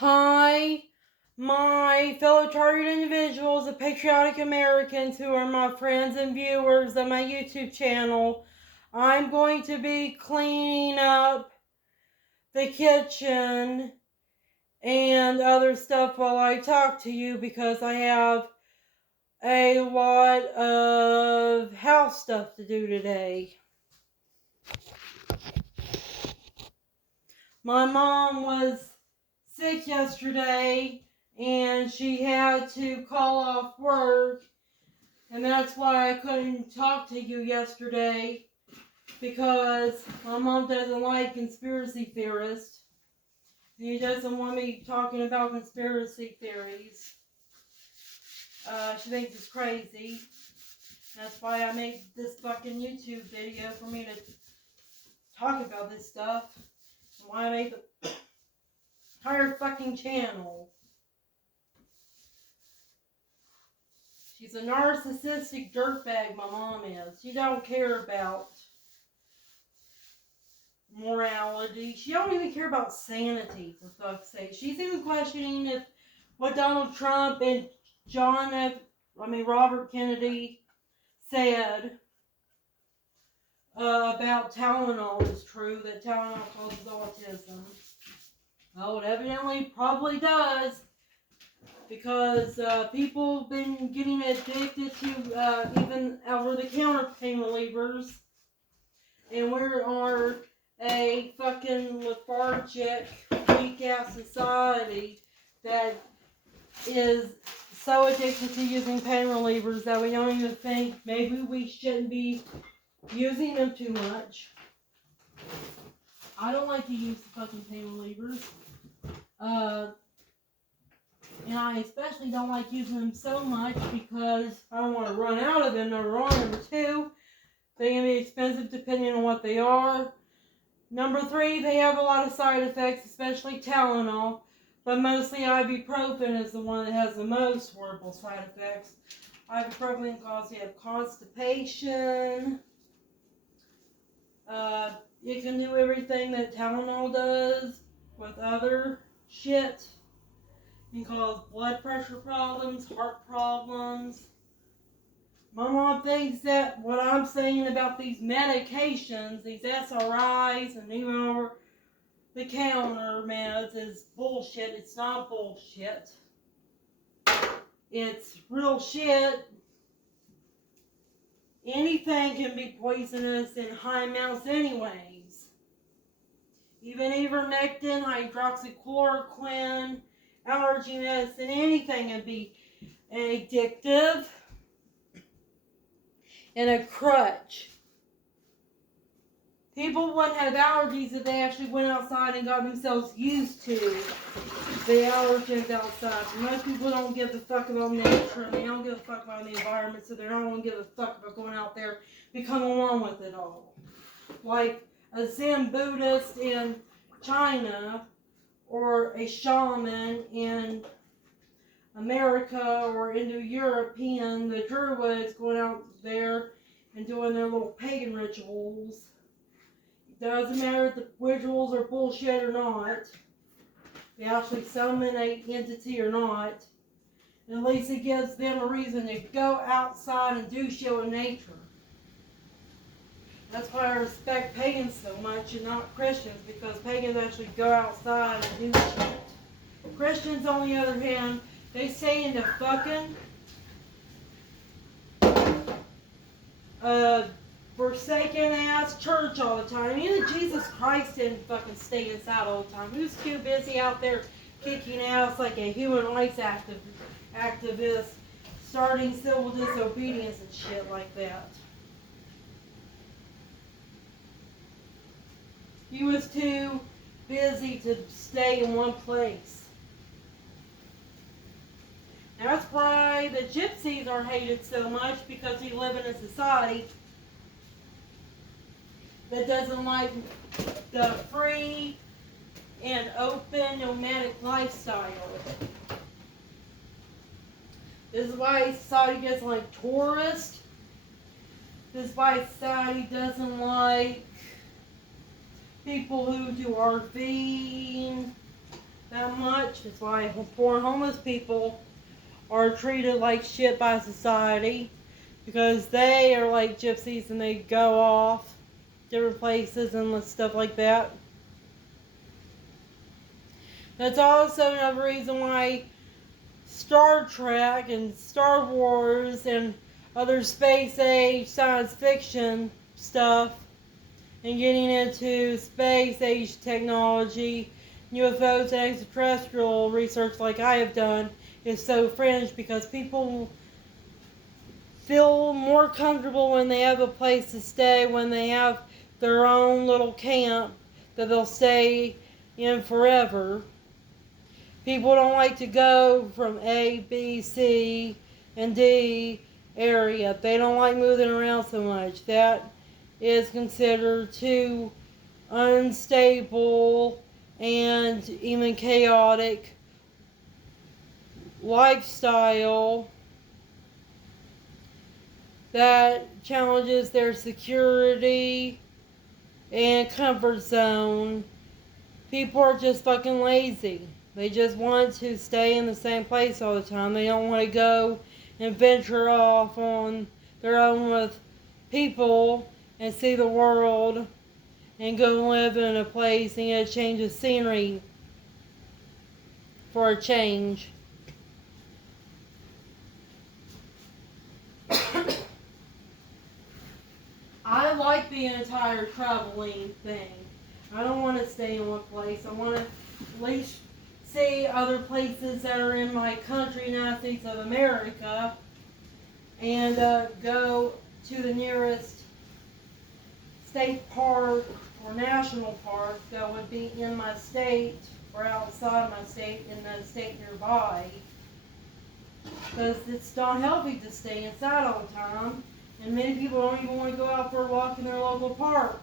Hi, my fellow target individuals, the patriotic Americans who are my friends and viewers of my YouTube channel. I'm going to be cleaning up the kitchen and other stuff while I talk to you because I have a lot of house stuff to do today. My mom was sick yesterday and she had to call off work, and that's why I couldn't talk to you yesterday, because my mom doesn't like conspiracy theorists. She doesn't want me talking about conspiracy theories. She thinks it's crazy. That's why I made this fucking YouTube video for me to talk about this stuff. And why I made the entire fucking channel. She's a narcissistic dirtbag, my mom is. She don't care about morality. She don't even care about sanity, for fuck's sake. She's even questioning if what Donald Trump and Robert Kennedy said about Tylenol is true, that Tylenol causes autism. Well, it evidently probably does, because people have been getting addicted to even over-the-counter pain relievers, and we are a fucking lethargic, weak-ass society that is so addicted to using pain relievers that we don't even think maybe we shouldn't be using them too much. I don't like to use the fucking pain relievers. And I especially don't like using them so much because I don't want to run out of them, number one. Number two, they can be expensive depending on what they are. Number three, they have a lot of side effects, especially Tylenol. But mostly ibuprofen is the one that has the most horrible side effects. Ibuprofen can cause you to have constipation. It can do everything that Tylenol does with other shit. It can cause blood pressure problems, heart problems. My mom thinks that what I'm saying about these medications, these SRIs and even over the counter meds is bullshit. It's not bullshit. It's real shit. Anything can be poisonous in high amounts anyways. Even ivermectin, hydroxychloroquine, allergy medicine, anything can be addictive and a crutch. People wouldn't have allergies if they actually went outside and got themselves used to the allergens outside. Most people don't give a fuck about nature, and they don't give a fuck about the environment, so they don't give a fuck about going out there and becoming one with it all. Like a Zen Buddhist in China, or a shaman in America or Indo-European, the Druids going out there and doing their little pagan rituals. It doesn't matter if the rituals are bullshit or not. They actually summon an entity or not. And at least it gives them a reason to go outside and do shit with nature. That's why I respect pagans so much and not Christians, because pagans actually go outside and do shit. Christians, on the other hand, they stay in the fucking forsaken ass church all the time. Even Jesus Christ didn't fucking stay inside all the time. He was too busy out there kicking ass like a human rights activist, starting civil disobedience and shit like that. He was too busy to stay in one place. That's why the gypsies are hated so much, because we live in a society that doesn't like the free and open nomadic lifestyle. This is why society doesn't like tourists. This is why society doesn't like people who do RVing, that much. That's why poor and homeless people are treated like shit by society, because they are like gypsies and they go off different places and stuff like that. That's also another reason why Star Trek and Star Wars and other space age science fiction stuff and getting into space age technology, UFOs and extraterrestrial research like I have done is so fringe, because people feel more comfortable when they have a place to stay, when they have their own little camp that they'll stay in forever. People don't like to go from A, B, C, and D area. They don't like moving around so much. That is considered too unstable and even chaotic lifestyle that challenges their security and comfort zone. People are just fucking lazy. They just want to stay in the same place all the time. They don't want to go and venture off on their own with people and see the world and go live in a place and get a change of scenery for a change. I like the entire traveling thing. I don't want to stay in one place. I want to at least see other places that are in my country, United States of America, and go to the nearest state park or national park that would be in my state or outside my state, in the state nearby. Because it's not healthy to stay inside all the time, and many people don't even want to go out for a walk in their local park.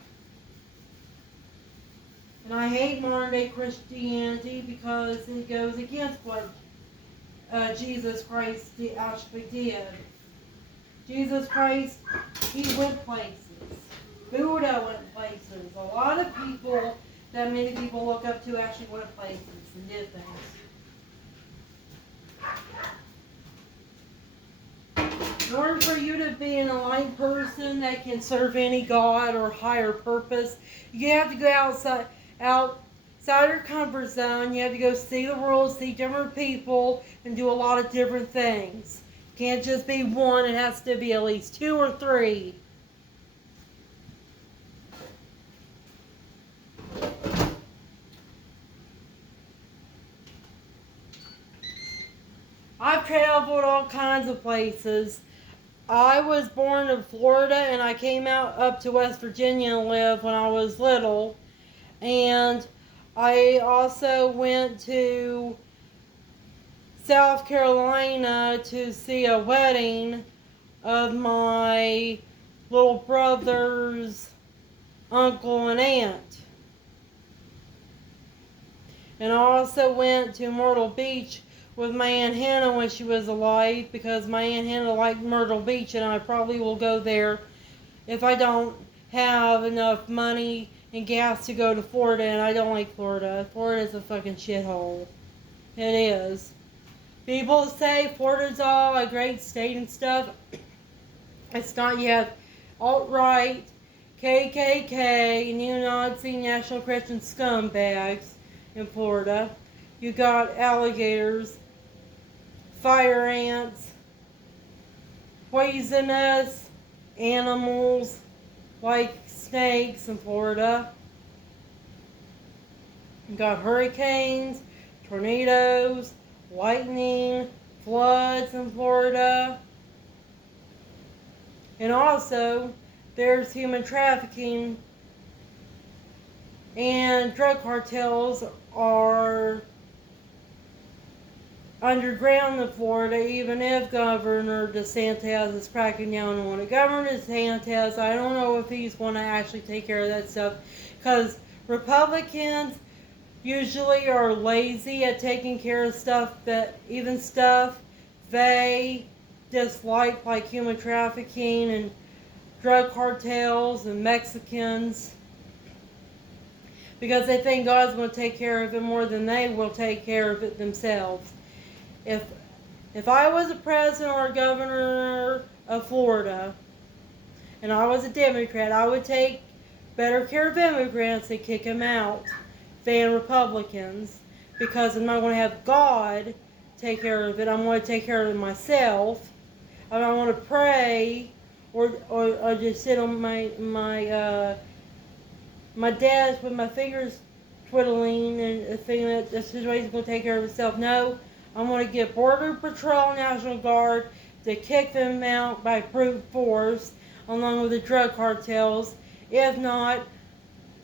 And I hate modern day Christianity because it goes against what Jesus Christ actually did. Jesus Christ, he went places. Buddha went places. A lot of people that many people look up to actually went places and did things. In order for you to be an enlightened person that can serve any God or higher purpose, you have to go outside your comfort zone. You have to go see the world, see different people, and do a lot of different things. It can't just be one, it has to be at least 2 or 3. I've traveled all kinds of places. I was born in Florida and I came out up to West Virginia and lived when I was little. And I also went to South Carolina to see a wedding of my little brother's uncle and aunt. And I also went to Myrtle Beach with my Aunt Hannah when she was alive, because my Aunt Hannah liked Myrtle Beach, and I probably will go there if I don't have enough money and gas to go to Florida, and I don't like Florida. Florida's a fucking shithole. It is. People say Florida's all a great state and stuff. It's not yet. Alt-right, KKK, and neo-Nazi National Christian scumbags in Florida. You got alligators, fire ants, poisonous animals like snakes in Florida. You got hurricanes, tornadoes, lightning, floods in Florida. And also, there's human trafficking, and drug cartels are underground in Florida, even if Governor DeSantis is cracking down on it. Governor DeSantis, I don't know if he's going to actually take care of that stuff, because Republicans usually are lazy at taking care of stuff they dislike, like human trafficking and drug cartels and Mexicans. because they think God's going to take care of it more than they will take care of it themselves. If I was a president or a governor of Florida, and I was a Democrat, I would take better care of immigrants and kick them out than Republicans, because I'm not going to have God take care of it. I'm going to take care of it myself. I don't want to pray or just sit on my desk with my fingers twiddling and thinking that the situation's going to take care of itself. No, I'm going to get Border Patrol, National Guard to kick them out by brute force, along with the drug cartels. If not,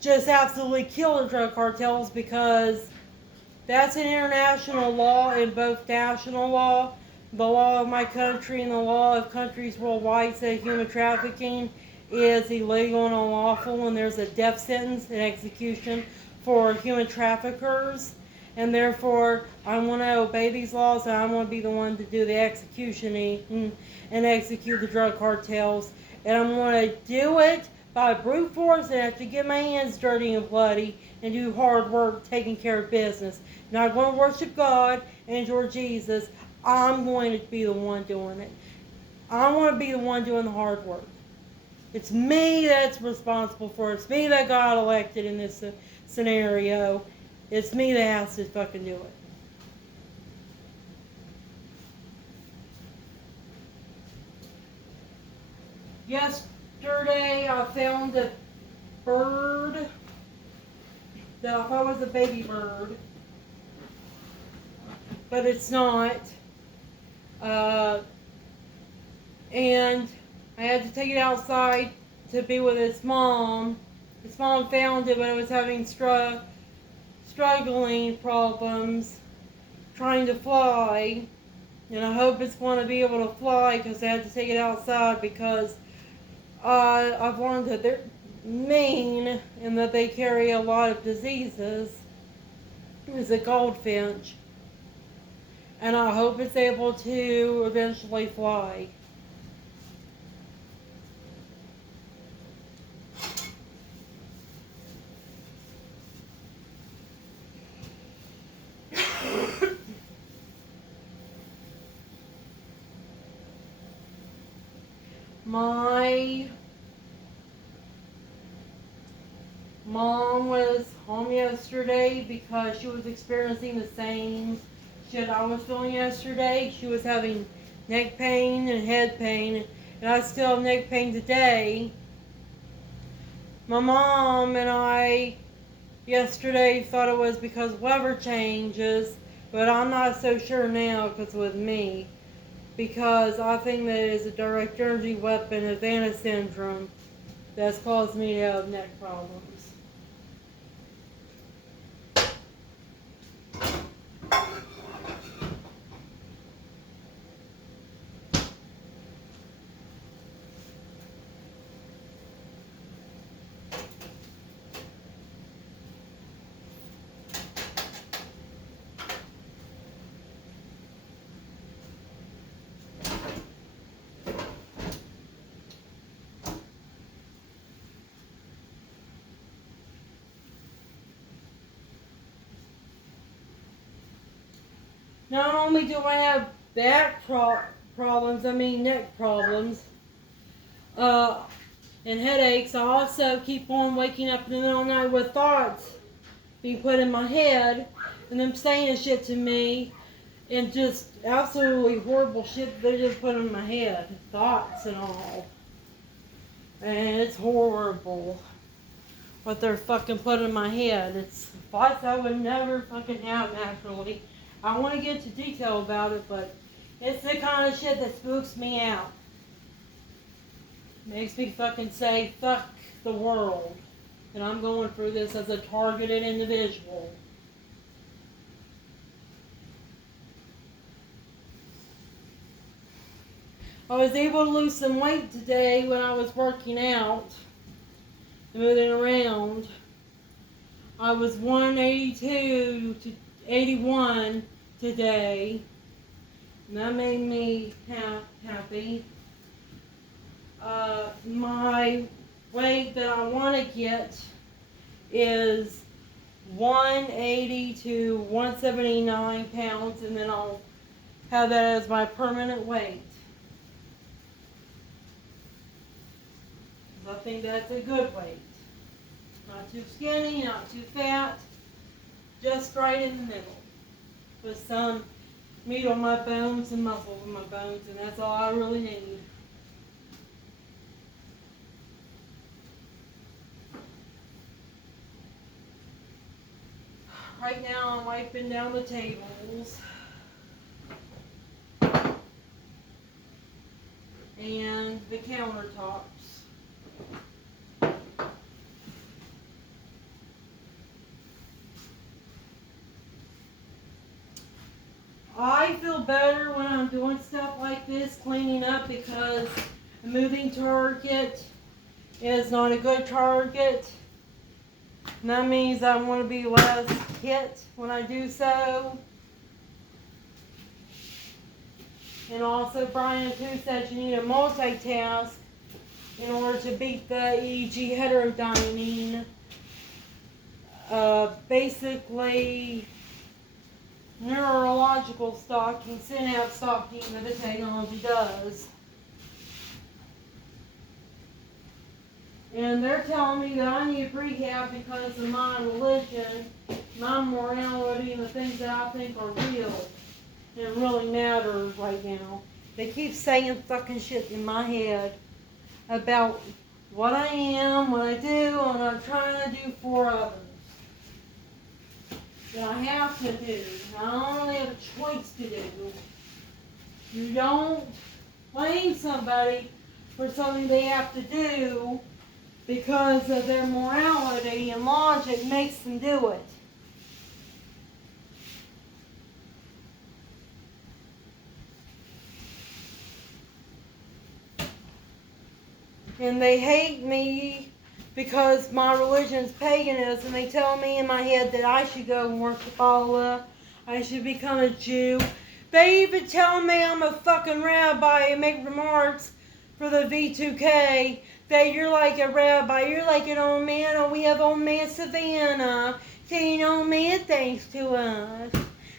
just absolutely kill the drug cartels, because that's an international law and both national law, the law of my country, and the law of countries worldwide say human trafficking is illegal and unlawful, and there's a death sentence and execution for human traffickers. And therefore, I want to obey these laws, and I want to be the one to do the executioning and execute the drug cartels. And I'm going to do it by brute force and have to get my hands dirty and bloody and do hard work taking care of business. Not going to worship God and your Jesus. I'm going to be the one doing it. I want to be the one doing the hard work. It's me that's responsible for it. It's me that got elected in this scenario. It's me that has to fucking do it. Yesterday I found a bird that I thought was a baby bird, but it's not. And I had to take it outside to be with its mom. Its mom found it, but it was having struggling problems trying to fly. And I hope it's going to be able to fly, because I had to take it outside, because I've learned that they're mean and that they carry a lot of diseases. It's a goldfinch. And I hope it's able to eventually fly. My mom was home yesterday because she was experiencing the same shit I was feeling yesterday. She was having neck pain and head pain, and I still have neck pain today. My mom and I yesterday thought it was because weather changes, but I'm not so sure now because with me. Because I think that it is a direct energy weapon of Vanna syndrome that's caused me to have neck problems. Not only do I have back problems, I mean neck problems, and headaches, I also keep on waking up in the middle of the night with thoughts being put in my head, and them saying shit to me, and just absolutely horrible shit they're just putting in my head, thoughts and all. And it's horrible what they're fucking putting in my head. It's thoughts I would never fucking have naturally. I want to get into detail about it, but it's the kind of shit that spooks me out. Makes me fucking say, fuck the world. And I'm going through this as a targeted individual. I was able to lose some weight today when I was working out and moving around. I was 182 to 81 today, and that made me happy. My weight that I want to get is 180 to 179 pounds, and then I'll have that as my permanent weight. I think that's a good weight. Not too skinny, not too fat, just right in the middle. With some meat on my bones and muscle on my bones, and that's all I really need. Right now I'm wiping down the tables and the countertops. I feel better when I'm doing stuff like this, cleaning up, because a moving target is not a good target. And that means I want to be less hit when I do so. And also, Brian too said you need to multitask in order to beat the EEG heterodyning. Basically, neurological stalking, synapse stalking that the technology does. And they're telling me that I need rehab because of my religion, my morality, and the things that I think are real and really matter right now. They keep saying fucking shit in my head about what I am, what I do, and what I'm trying to do for others. That I have to do. I don't really have a choice to do. You don't blame somebody for something they have to do because of their morality and logic makes them do it. And they hate me because my religion is paganism. They tell me in my head that I should go and worship Allah. I should become a Jew. They even tell me I'm a fucking rabbi and make remarks for the V2K that you're like a rabbi, you're like an old man, or we have old man Savannah saying old man thanks to us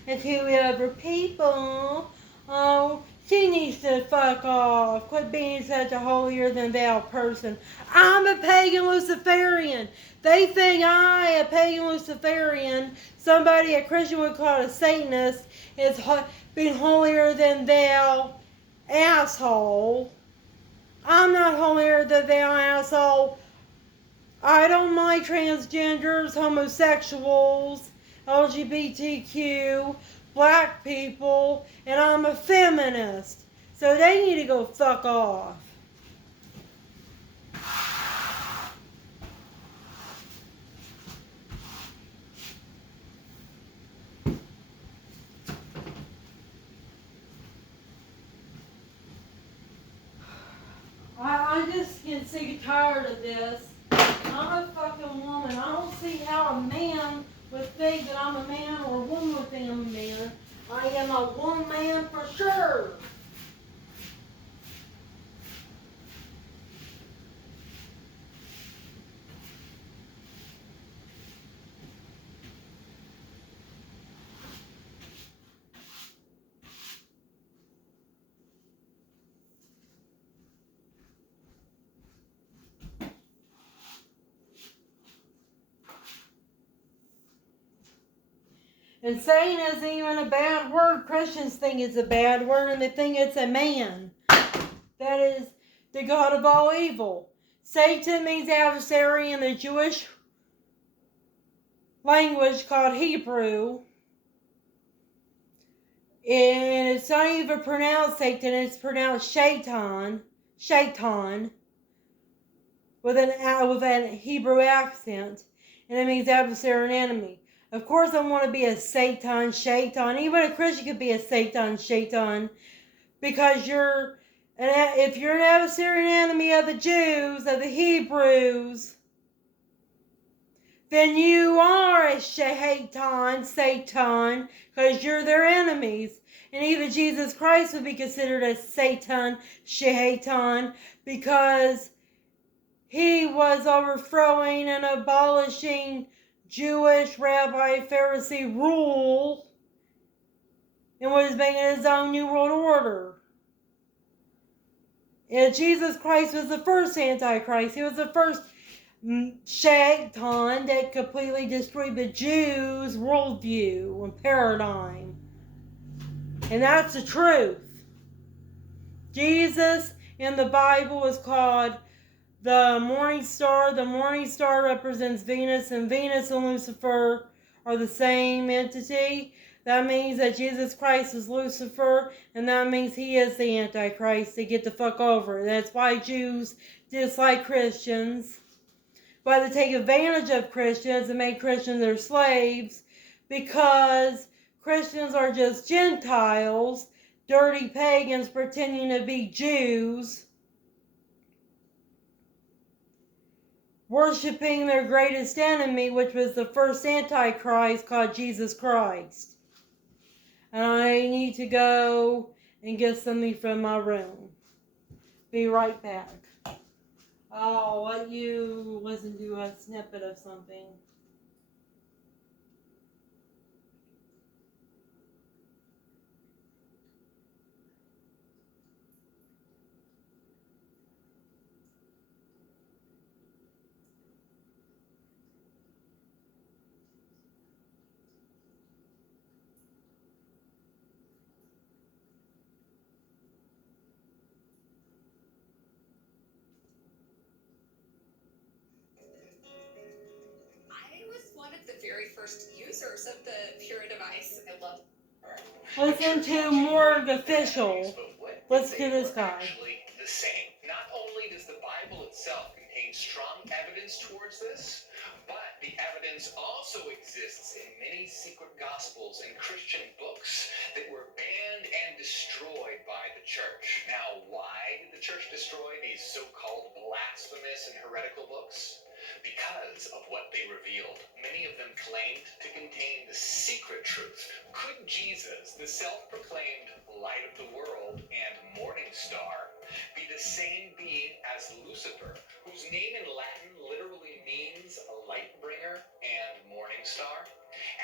and to other people. Oh, she needs to fuck off. Quit being such a holier than thou person. I'm a pagan Luciferian. They think I, a pagan Luciferian, somebody a Christian would call a Satanist, is being holier than thou asshole. I'm not holier than thou asshole. I don't mind transgenders, homosexuals, LGBTQ, black people, and I'm a feminist. So they need to go fuck off. I just get sick and tired of this. I'm a fucking woman. I don't see how a man would think that I'm a man, or a woman would think I'm a man. I am a woman for sure. And Satan isn't even a bad word. Christians think it's a bad word, and they think it's a man. That is the God of all evil. Satan means adversary in the Jewish language called Hebrew. And it's not even pronounced Satan, it's pronounced Shaitan. Shaitan. With an Hebrew accent. And it means adversary and enemy. Of course I want to be a Satan, Shaitan. Even a Christian could be a Satan, Shaitan. Because if you're an adversary and enemy of the Jews, of the Hebrews, then you are a Shaitan, Satan, because you're their enemies. And even Jesus Christ would be considered a Satan, Shaitan, because he was overthrowing and abolishing Jewish rabbi Pharisee rule and was making his own new world order. And Jesus Christ was the first Antichrist. He was the first Shaitan that completely destroyed the Jews' worldview and paradigm. And that's the truth. Jesus in the Bible is called the morning star. The morning star represents Venus, and Venus and Lucifer are the same entity. That means that Jesus Christ is Lucifer, and that means he is the Antichrist. They get the fuck over. That's why Jews dislike Christians. Why they take advantage of Christians and make Christians their slaves, because Christians are just Gentiles, dirty pagans pretending to be Jews, worshiping their greatest enemy, which was the first Antichrist called Jesus Christ. And I need to go and get something from my room. Be right back. I'll let you listen to a snippet of something. I was one of the very first users of the Pure device. I love. Listen to Morgue Official. Listen to this guy. Actually, the same. Not only does the Bible itself contain strong evidence towards this, but the evidence also exists in many secret gospels and Christian books that were banned and destroyed by the church. Now, why did the church destroy these so-called blasphemous and heretical books? Because of what they revealed. Many of them claimed to contain the secret truth. Could Jesus, the self-proclaimed light of the world and morning star, be the same being as Lucifer, whose name in Latin literally means a light bringer and morning star?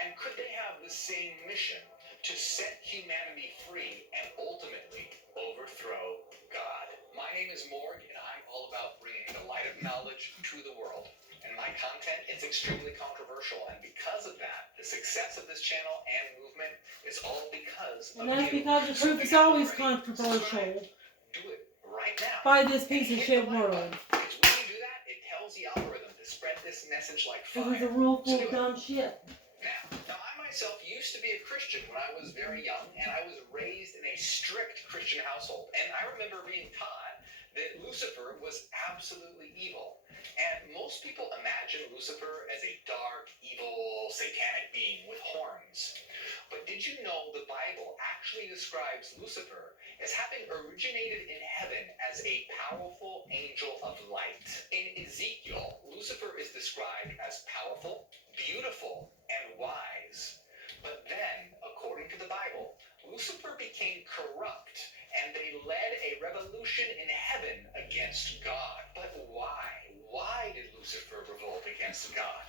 And could they have the same mission, to set humanity free and ultimately overthrow God? My name is Morg, and I'm all about bringing the light of knowledge to the world. And my content is extremely controversial, and because of that, the success of this channel and movement is all because of And that's you. because the truth is always controversial. Do it right now. By this piece of shit world. Because when you do that, it tells the algorithm to spread this message like fire. This is a rule full of dumb shit. Now, I myself used to be a Christian when I was very young, and I was raised in a strict Christian household. And I remember being taught that Lucifer was absolutely evil. And most people imagine Lucifer as a dark, evil, satanic being with horns. But did you know the Bible actually describes Lucifer as having originated in heaven as a powerful angel of light? In Ezekiel, Lucifer is described as powerful, beautiful, and wise. But then, according to the Bible, Lucifer became corrupt, and they led a revolution in heaven against God. But why? Why did Lucifer revolt against God?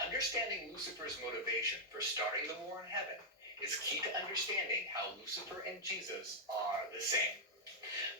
Understanding Lucifer's motivation for starting the war in heaven is key to understanding how Lucifer and Jesus are the same.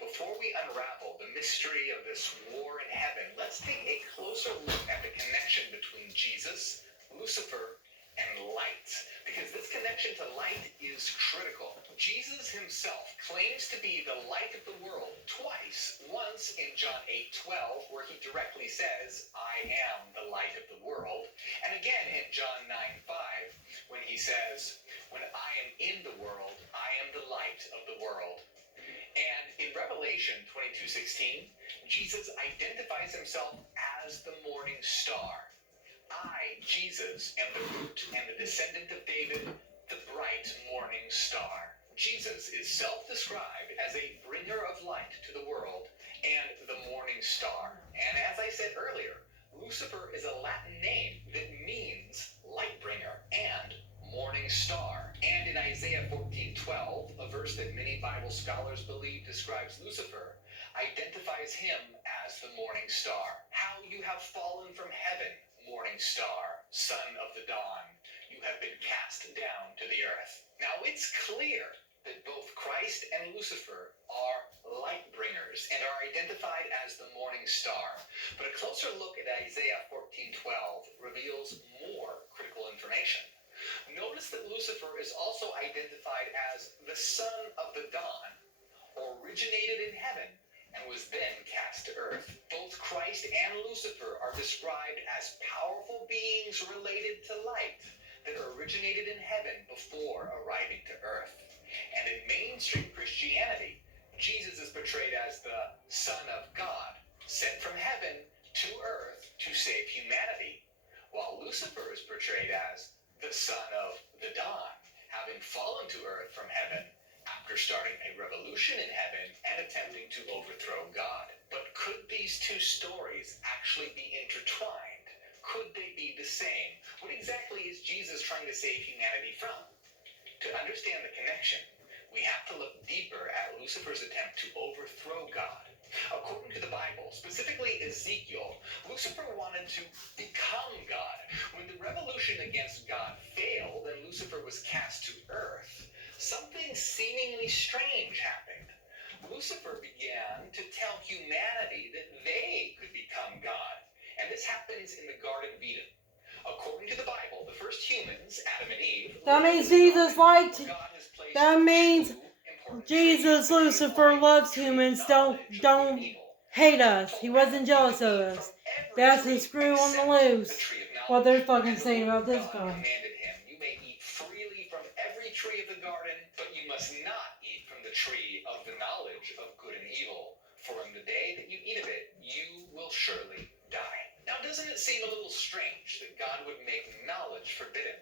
Before we unravel the mystery of this war in heaven, let's take a closer look at the connection between Jesus, Lucifer, and light, because this connection to light is critical. Jesus himself claims to be the light of the world twice, once in John 8:12, where he directly says, I am the light of the world, and again in John 9:5, when he says, when I am in the world, I am the light of the world. And in Revelation 22:16, Jesus identifies himself as the morning star. I, Jesus, am the root and the descendant of David, the bright morning star. Jesus is self-described as a bringer of light to the world and the morning star. And as I said earlier, Lucifer is a Latin name that means light bringer and morning star. And in Isaiah 14:12, a verse that many Bible scholars believe describes Lucifer, identifies him as the morning star. How you have fallen from heaven, morning star, son of the dawn, you have been cast down to the earth. Now it's clear that both Christ and Lucifer are light bringers and are identified as the morning star. But a closer look at Isaiah 14:12 reveals more critical information. Notice that Lucifer is also identified as the son of the dawn, originated in heaven, and was then cast to earth. Both Christ and Lucifer are described as powerful beings related to light that originated in heaven before arriving to earth. And in mainstream Christianity, Jesus is portrayed as the Son of God, sent from heaven to earth to save humanity, while Lucifer is portrayed as the son of the dawn, having fallen to earth from heaven after starting a revolution in heaven and attempting to overthrow God. But could these two stories actually be intertwined? Could they be the same? What exactly is Jesus trying to save humanity from? To understand the connection, we have to look deeper at Lucifer's attempt to overthrow God. According to the Bible, specifically Ezekiel, Lucifer wanted to become God. When the revolution against God failed and Lucifer was cast to earth, something seemingly strange happened. Lucifer began to tell humanity that they could become God. And this happens in the Garden of Eden. According to the Bible, the first humans, Adam and Eve, That means Jesus liked. That means Jesus, Lucifer loves humans. Don't hate us. He wasn't jealous of us. That's his screw on the loose. What they're fucking saying about this guy. You may eat freely from every tree of the garden, but you must not eat from the tree of the knowledge of good and evil. For in the day that you eat of it, you will surely die. Now, doesn't it seem a little strange that God would make knowledge forbidden?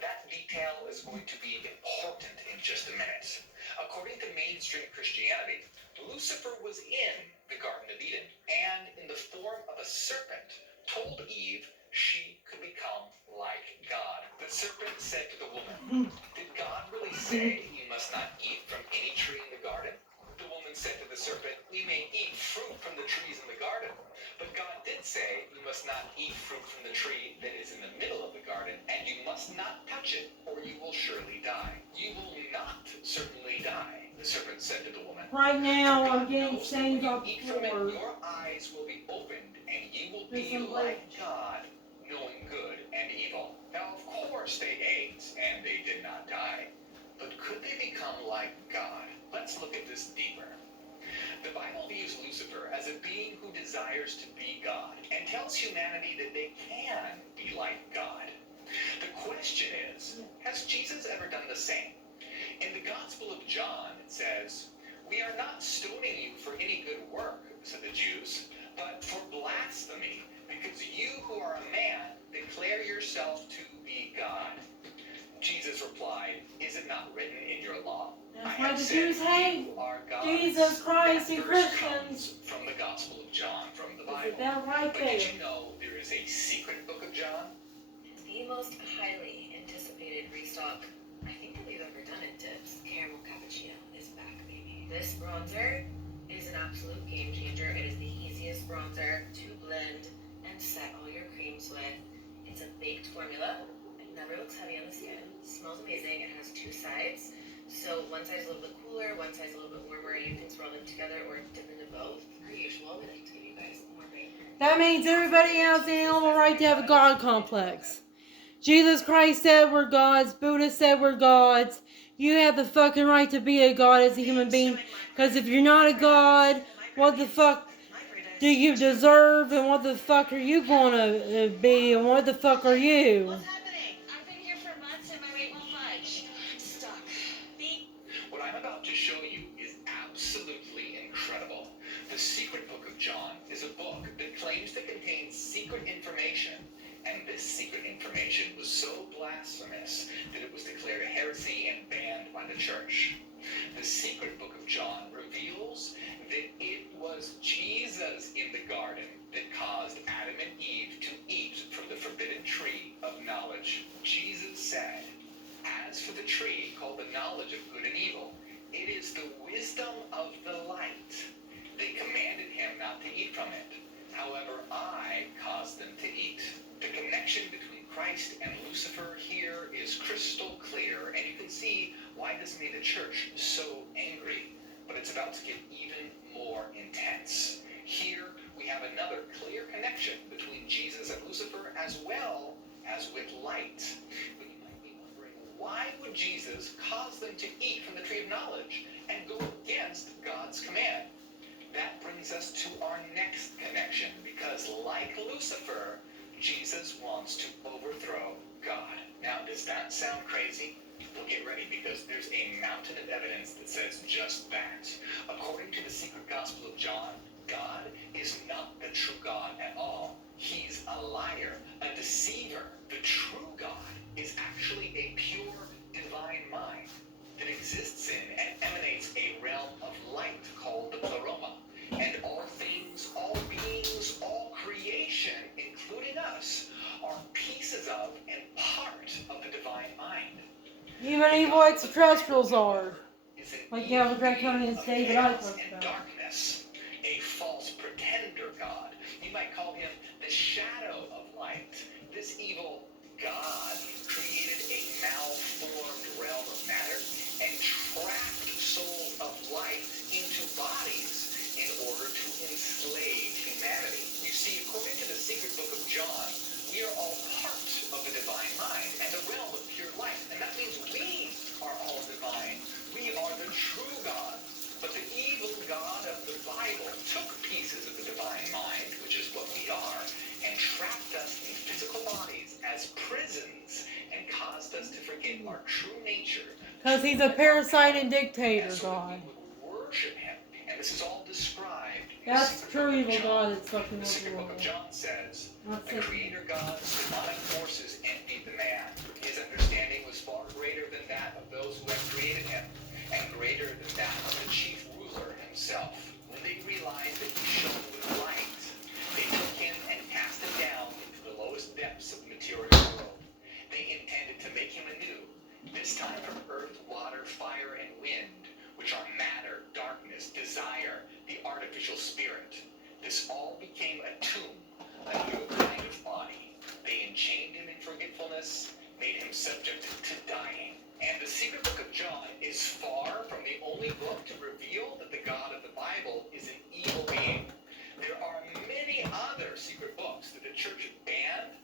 That detail is going to be important in just a minute. According to mainstream Christianity, Lucifer was in the Garden of Eden and, in the form of a serpent, told Eve she could become like God. The serpent said to the woman, "Did God really say you must not eat from any tree in the garden?" The woman said to the serpent, "We may eat fruit from the trees in the garden, but God did say you must not eat fruit from the tree that is in the middle of the garden, and you must not touch it, or you will surely die." "You will not certainly die," the serpent said to the woman. Right now, "For I'm God getting knows that stains when off you eat the from it, floor. your eyes will be opened, and you will There's be some like bleach. God, knowing good and evil." Now, of course, they ate, and they did not die. But could they become like God? Let's look at this deeper. The Bible views Lucifer as a being who desires to be God and tells humanity that they can be like God. The question is, has Jesus ever done the same? In the Gospel of John, it says, "We are not stoning you for any good work," said the Jews, "but for blasphemy, because you who are a man declare yourself to be God." Jesus replied, "Is it not written in your law? That's why the Jews hate You are gods." Jesus Christ That and verse Christians. comes from the Gospel of John, from the Is Bible. it that right But there? did you know there is a secret book of John? The most highly anticipated restock I think that we've ever done at Dips. Caramel Cappuccino is back, baby. This bronzer is an absolute game changer. It is the easiest bronzer to blend and set all your creams with. It's a baked formula. It never looks heavy on the skin. Smells amazing. It has two sides. So one side's a little bit cooler, one side's a little bit warmer. You can swirl them together or dip into both. Per usual, we like to give you guys more rain. That means everybody has the animal right to have a God complex. Jesus Christ said we're gods. Buddha said we're gods. You have the fucking right to be a god as a human being. Because if you're not a god, what the fuck do you deserve? And what the fuck are you gonna be? And what the fuck are you? What's happening? I've been here for months and my weight won't budge. I'm stuck. What I'm about to show you is absolutely incredible. The Secret Book of John is a book that claims to contain secret information, and this secret information was so blasphemous that it was declared a heresy and banned by the church. The Secret Book of John reveals that it was Jesus in the garden that caused Adam and Eve to eat from the forbidden tree of knowledge. Jesus said, "As for the tree called the knowledge of good and evil, it is the wisdom of the light. They commanded him not to eat from it. However, I caused them to eat. The connection between Christ and Lucifer here is crystal clear, and you can see why this made the church so angry. But it's about to get even more intense. Here we have another clear connection between Jesus and Lucifer as well as with light. But you might be wondering, why would Jesus cause them to eat from the tree of knowledge and go against God's command? That brings us to our next connection, because like Lucifer, Jesus wants to overthrow God. Now, does that sound crazy? Well, get ready, because there's a mountain of evidence that says just that. According to the secret gospel of John, God is not the true God at all. He's a liar, a deceiver. The true God is actually a pure divine mind that exists in and emanates a realm of light called the pleroma. And all things, all beings, all creation, including us, are pieces of and part of the divine mind. Even evil extraterrestrials are. Like you have the Draconians David I talked about. Darkness, a false pretender God. You might call him the shadow of light. This evil God created a malformed realm of matter and trapped souls of light into bodies in order to enslave humanity. You see, according to the secret book of John, we are all part of the divine mind and the realm of pure light. And that means we are all divine. We are the true God. But the evil God of the Bible took pieces of the divine mind, which is what we are, and trapped us in physical bodies as prisons and caused us to forget our true nature. Because he's a parasite and dictator God. We would worship him. And this is all described in That's the true evil John. God that's fucking The over secret the book of world. John says, Not the Satan. creator God's demonic forces envied the man. His understanding was far greater than that of those who had created him, and greater than that of the chief ruler himself. When they realized that he shone with light, they took him and cast him down into the lowest depths of the material world. They intended to make him anew, this time from earth, water, fire, and wind, which are matter, darkness, desire, the artificial spirit. This all became a tomb, a new kind of body. They enchained him in forgetfulness, made him subject to dying. And the secret book of John is far from the only book to reveal that the God of the Bible is an evil being. There are many other secret books that the church banned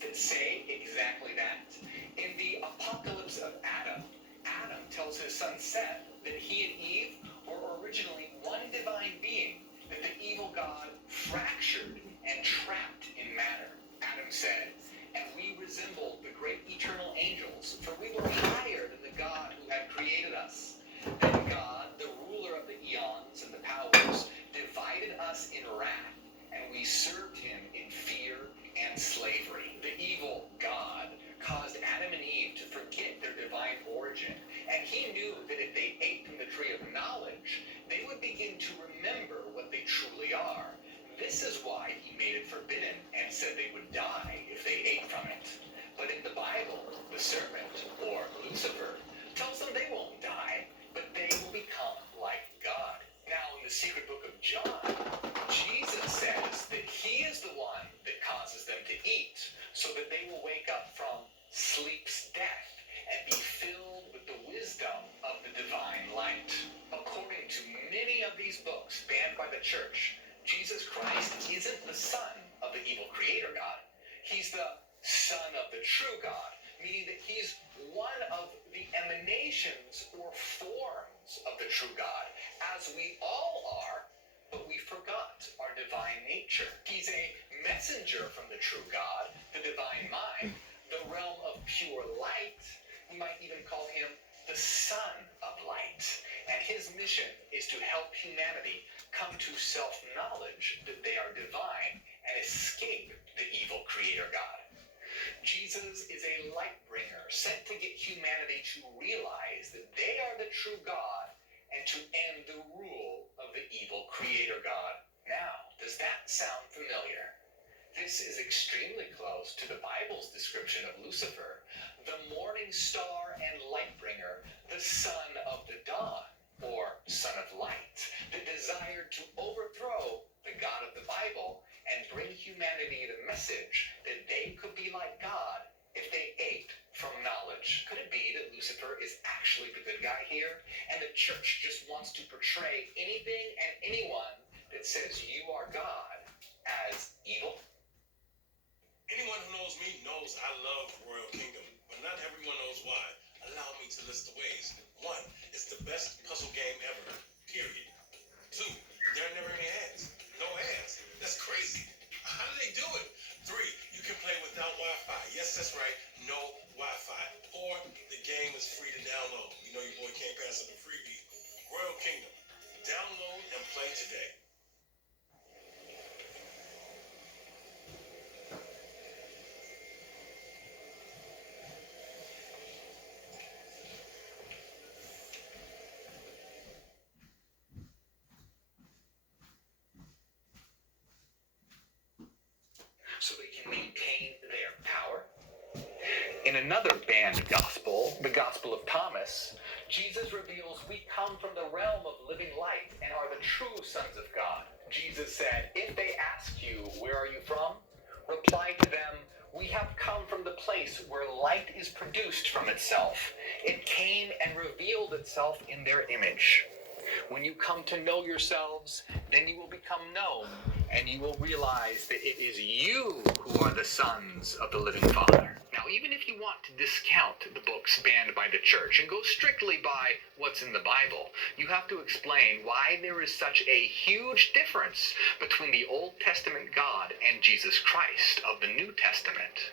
that say exactly that. In the Apocalypse of Adam, Adam tells his son Seth that he and Eve were originally one divine being, that the evil God fractured and trapped in matter. Adam said, and we resembled the great eternal angels, for we were higher than the God who had created us. Then God, the ruler of the eons and the powers, divided us in wrath, and we served him in fear and slavery. The evil God caused Adam and Eve to forget their divine origin, and he knew that if they ate from the tree of knowledge, they would begin to remember what they truly are. This is why he made it forbidden and said they would die if they ate from it. But in the Bible, the serpent, or Lucifer, tells them they won't die, but they will become like God. Now, in the secret book of John, Jesus says that he is the one that causes them to eat, so that they will wake up from sleep's death and be filled with the wisdom of the divine light. According to many of these books banned by the church, Jesus Christ isn't the son of the evil creator God. He's the son of the true God, meaning that he's one of the emanations or forms of the true God, as we all are, but we forgot our divine nature. He's a messenger from the true God, the divine mind, the realm of pure light. We might even call him the Son of Light. And his mission is to help humanity come to self-knowledge that they are divine and escape the evil creator God. Jesus is a light bringer sent to get humanity to realize that they are the true God and to end the rule of the evil creator God. Now, does that sound familiar? This is extremely close to the Bible's description of Lucifer, the morning star and light bringer, the son of the dawn, or son of light, that desired to overthrow the God of the Bible and bring humanity the message that they could And the church just wants to portray anything and anyone that says you are God as evil. Anyone who knows me knows I love Royal Kingdom, but not everyone knows why. Allow me to list the ways. 1, it's the best puzzle game ever, period. 2, there are never any ads. No ads. That's crazy. How do they do it? 3, you can play without Wi-Fi. Yes, that's right. No Wi-Fi. 4, the game is free to download. You know your boy can't pass up a freebie. Royal Kingdom. Download and play today. So they can maintain their power. In another banned gospel, the Gospel of Thomas, Jesus reveals we come from the realm of living light and are the true sons of God. Jesus said, if they ask you, where are you from? Reply to them, we have come from the place where light is produced from itself. It came and revealed itself in their image. When you come to know yourselves, then you will become known, and you will realize that it is you who are the sons of the living Father. Now, even if you want to discount the books banned by the church and go strictly by what's in the Bible, you have to explain why there is such a huge difference between the Old Testament God and Jesus Christ of the New Testament.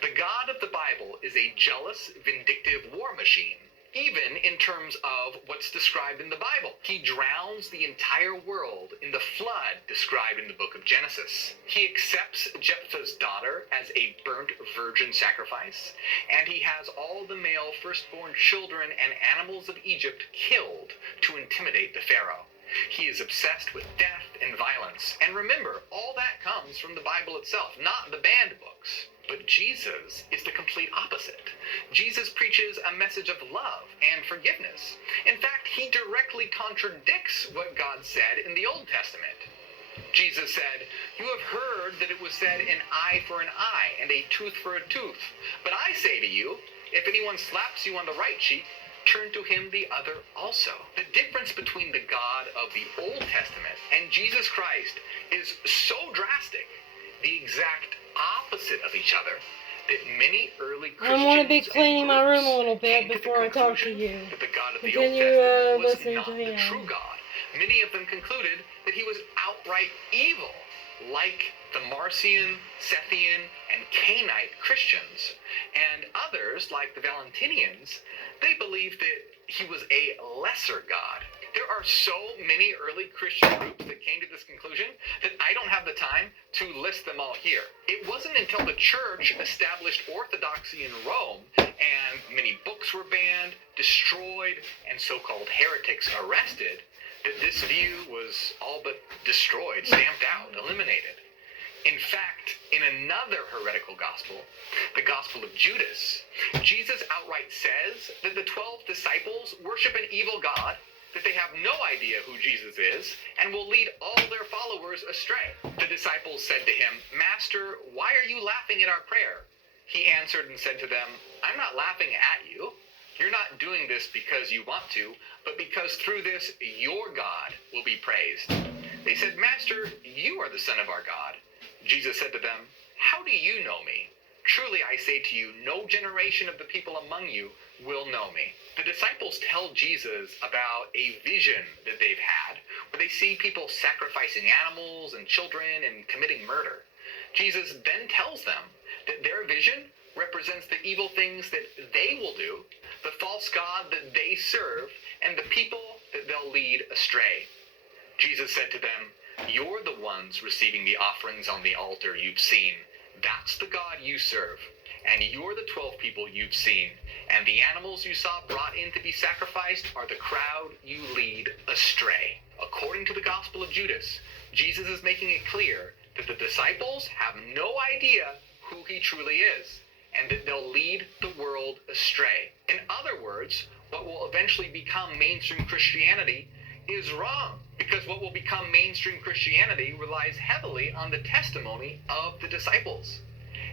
The God of the Bible is a jealous, vindictive war machine, even in terms of what's described in the Bible. He drowns the entire world in the flood described in the book of Genesis. He accepts Jephthah's daughter as a burnt virgin sacrifice, and he has all the male firstborn children and animals of Egypt killed to intimidate the Pharaoh. He is obsessed with death and violence. And remember, all that comes from the Bible itself, not the banned books. But Jesus is the complete opposite. Jesus preaches a message of love and forgiveness. In fact, he directly contradicts what God said in the Old Testament. Jesus said, you have heard that it was said an eye for an eye and a tooth for a tooth. But I say to you, if anyone slaps you on the right cheek, turn to him the other also. The difference between the God of the Old Testament and Jesus Christ is so drastic, the exact opposite of each other, that many early Christians I want to be cleaning my room a little bit before I talk to you. That the God of the Continue Old Testament was listening not to the him. true God. Many of them concluded that he was outright evil, like the Marcion, Sethian, and Cainite Christians. And others, like the Valentinians, they believed that he was a lesser God. There are so many early Christian groups that came to this conclusion that I don't have the time to list them all here. It wasn't until the church established orthodoxy in Rome and many books were banned, destroyed, and so-called heretics arrested that this view was all but destroyed, stamped out, eliminated. In fact, in another heretical gospel, the Gospel of Judas, Jesus outright says that the 12 disciples worship an evil God, that they have no idea who Jesus is, and will lead all their followers astray. The disciples said to him, Master, why are you laughing at our prayer? He answered and said to them, I'm not laughing at you. You're not doing this because you want to, but because through this your God will be praised. They said, Master, you are the Son of our God. Jesus said to them, how do you know me? Truly I say to you, no generation of the people among you will know me. The disciples tell Jesus about a vision that they've had, where they see people sacrificing animals and children and committing murder. Jesus then tells them that their vision represents the evil things that they will do, the false god that they serve, and the people that they'll lead astray. Jesus said to them, you're the ones receiving the offerings on the altar you've seen. That's the God you serve. And you're the 12 people you've seen. And the animals you saw brought in to be sacrificed are the crowd you lead astray. According to the Gospel of Judas, Jesus is making it clear that the disciples have no idea who he truly is, and that they'll lead the world astray. In other words, what will eventually become mainstream Christianity is wrong, because what will become mainstream Christianity relies heavily on the testimony of the disciples.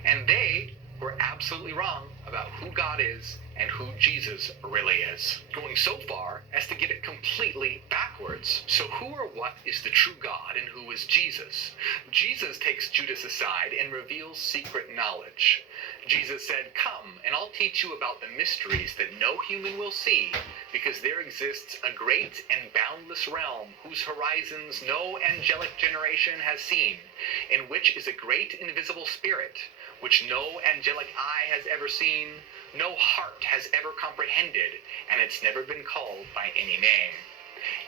And they We're absolutely wrong about who God is and who Jesus really is, going so far as to get it completely backwards. So who or what is the true God and who is Jesus? Jesus takes Judas aside and reveals secret knowledge. Jesus said, "Come, and I'll teach you about the mysteries that no human will see, because there exists a great and boundless realm whose horizons no angelic generation has seen, in which is a great invisible spirit, which no angelic eye has ever seen, no heart has ever comprehended, and it's never been called by any name.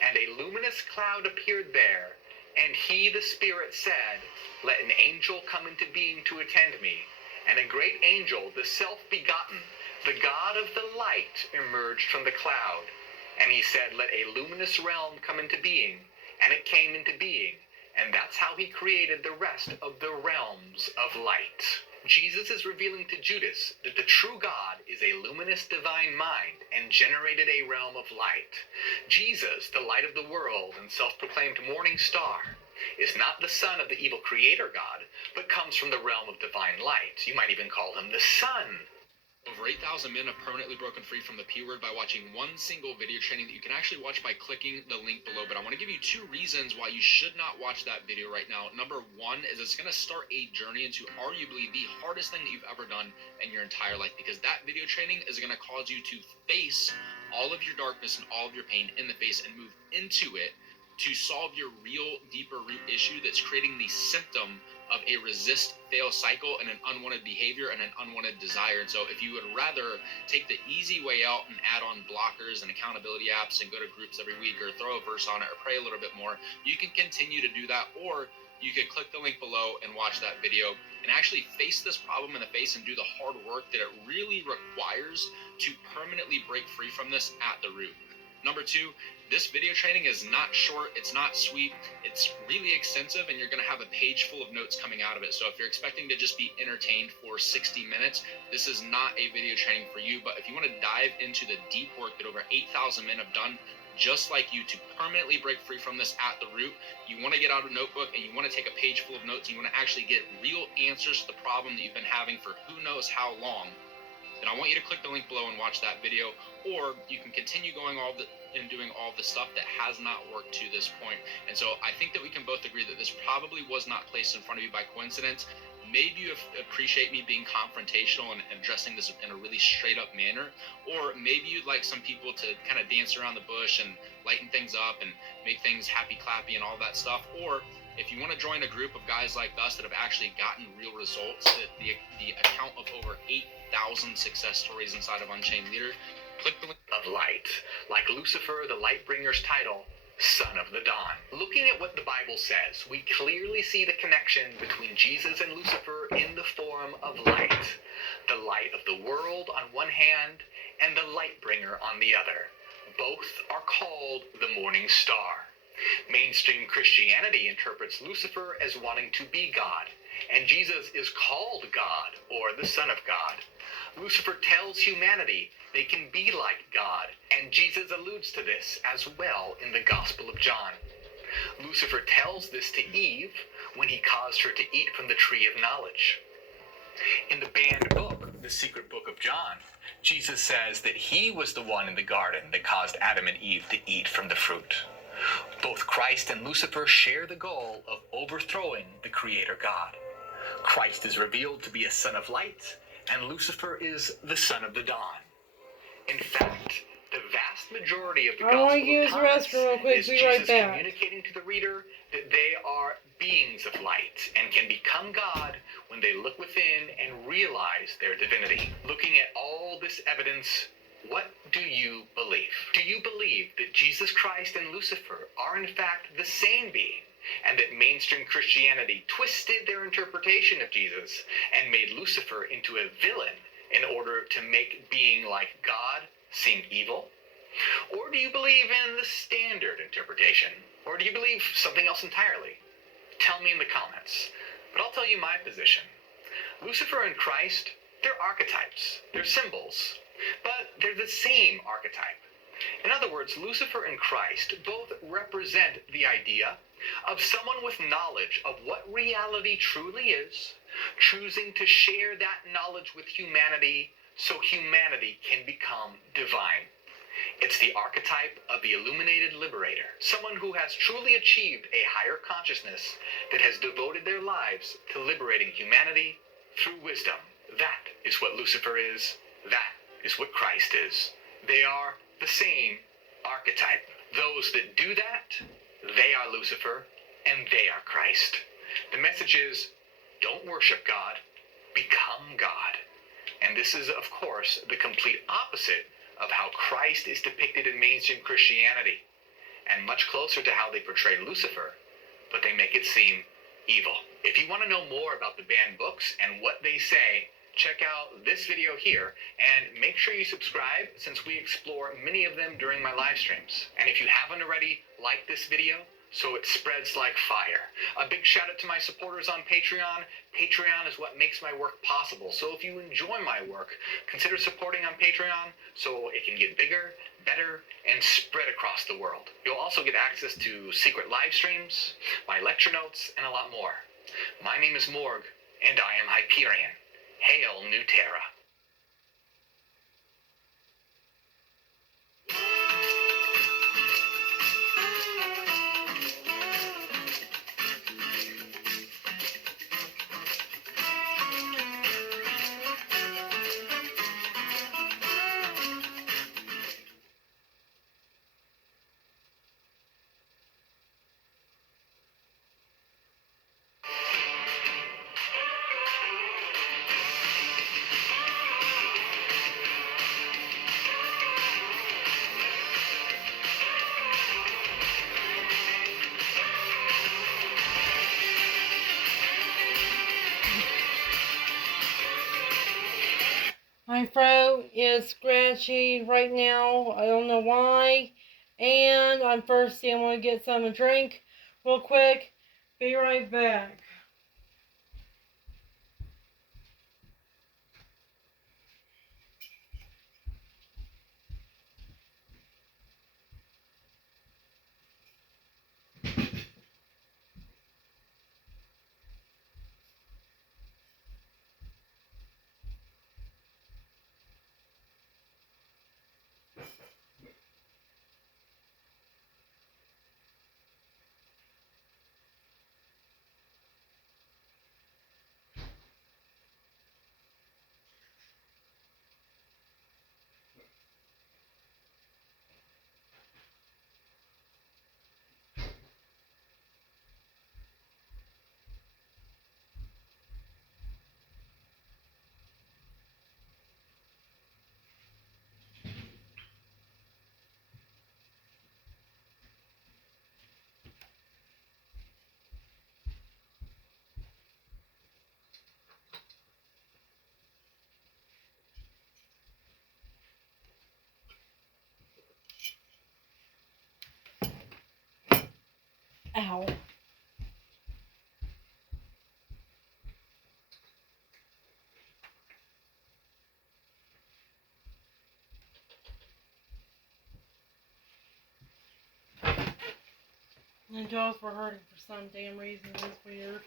And a luminous cloud appeared there, and he, the Spirit, said, Let an angel come into being to attend me. And a great angel, the self-begotten, the God of the light, emerged from the cloud. And he said, Let a luminous realm come into being. And it came into being. And that's how he created the rest of the realms of light." Jesus is revealing to Judas that the true God is a luminous divine mind and generated a realm of light. Jesus, the light of the world and self-proclaimed morning star, is not the son of the evil creator God, but comes from the realm of divine light. You might even call him the Son. Over 8,000 men have permanently broken free from the P word by watching one single video training that you can actually watch by clicking the link below. But I want to give you 2 reasons why you should not watch that video right now. Number 1 is it's going to start a journey into arguably the hardest thing that you've ever done in your entire life, because that video training is going to cause you to face all of your darkness and all of your pain in the face and move into it to solve your real deeper root issue that's creating the symptom of a resist fail cycle and an unwanted behavior and an unwanted desire. And so if you would rather take the easy way out and add on blockers and accountability apps and go to groups every week or throw a verse on it or pray a little bit more, you can continue to do that, or you could click the link below and watch that video and actually face this problem in the face and do the hard work that it really requires to permanently break free from this at the root. Number 2, this video training is not short, it's not sweet, it's really extensive, and you're going to have a page full of notes coming out of it. So if you're expecting to just be entertained for 60 minutes, this is not a video training for you. But if you want to dive into the deep work that over 8,000 men have done just like you to permanently break free from this at the root, you want to get out a notebook and you want to take a page full of notes, and you want to actually get real answers to the problem that you've been having for who knows how long, then I want you to click the link below and watch that video. Or you can continue going and doing all the stuff that has not worked to this point. And so I think that we can both agree that this probably was not placed in front of you by coincidence. Maybe you appreciate me being confrontational and addressing this in a really straight up manner, or maybe you'd like some people to kind of dance around the bush and lighten things up and make things happy clappy and all that stuff. Or if you want to join a group of guys like us that have actually gotten real results, that the account of over 8,000 success stories inside of Unchained Leader, click the link Of light, like Lucifer, the Lightbringer's title, Son of the Dawn. Looking at what the Bible says, we clearly see the connection between Jesus and Lucifer in the form of light. The light of the world on one hand, and the Lightbringer on the other. Both are called the morning star. Mainstream Christianity interprets Lucifer as wanting to be God, and Jesus is called God, or the Son of God. Lucifer tells humanity they can be like God, and Jesus alludes to this as well in the Gospel of John. Lucifer tells this to Eve when he caused her to eat from the tree of knowledge. In the banned book, The Secret Book of John, Jesus says that he was the one in the garden that caused Adam and Eve to eat from the fruit. Both Christ and Lucifer share the goal of overthrowing the Creator God. Christ is revealed to be a son of light, and Lucifer is the son of the dawn. In fact, the vast majority of the I want to Gospel use of the Thomas restroom real quick. is Be right Jesus back. communicating to the reader that they are beings of light and can become God when they look within and realize their divinity. Looking at all this evidence, what do you believe? Do you believe that Jesus Christ and Lucifer are in fact the same being, and that mainstream Christianity twisted their interpretation of Jesus and made Lucifer into a villain in order to make being like God seem evil? Or do you believe in the standard interpretation? Or do you believe something else entirely? Tell me in the comments. But I'll tell you my position. Lucifer and Christ, they're archetypes. They're symbols. But they're the same archetype. In other words, Lucifer and Christ both represent the idea of someone with knowledge of what reality truly is, choosing to share that knowledge with humanity so humanity can become divine. It's the archetype of the illuminated liberator, someone who has truly achieved a higher consciousness that has devoted their lives to liberating humanity through wisdom. That is what Lucifer is. That is what Christ is. They are the same archetype. Those that do that, they are Lucifer, and they are Christ. The message is, don't worship God, become God. And this is, of course, the complete opposite of how Christ is depicted in mainstream Christianity, and much closer to how they portray Lucifer, but they make it seem evil. If you want to know more about the banned books and what they say, check out this video here, and make sure you subscribe since we explore many of them during my live streams. And if you haven't already, like this video so it spreads like fire. A big shout out to my supporters on Patreon. Patreon is what makes my work possible. So if you enjoy my work, consider supporting on Patreon so it can get bigger, better, and spread across the world. You'll also get access to secret live streams, my lecture notes, and a lot more. My name is Morg, and I am Hyperion. Hail New Terra. My throat is scratchy right now. I don't know why. And I'm thirsty. I'm going to get something to drink real quick. Be right back. Ow. My jaws were hurting for some damn reason. It was weird.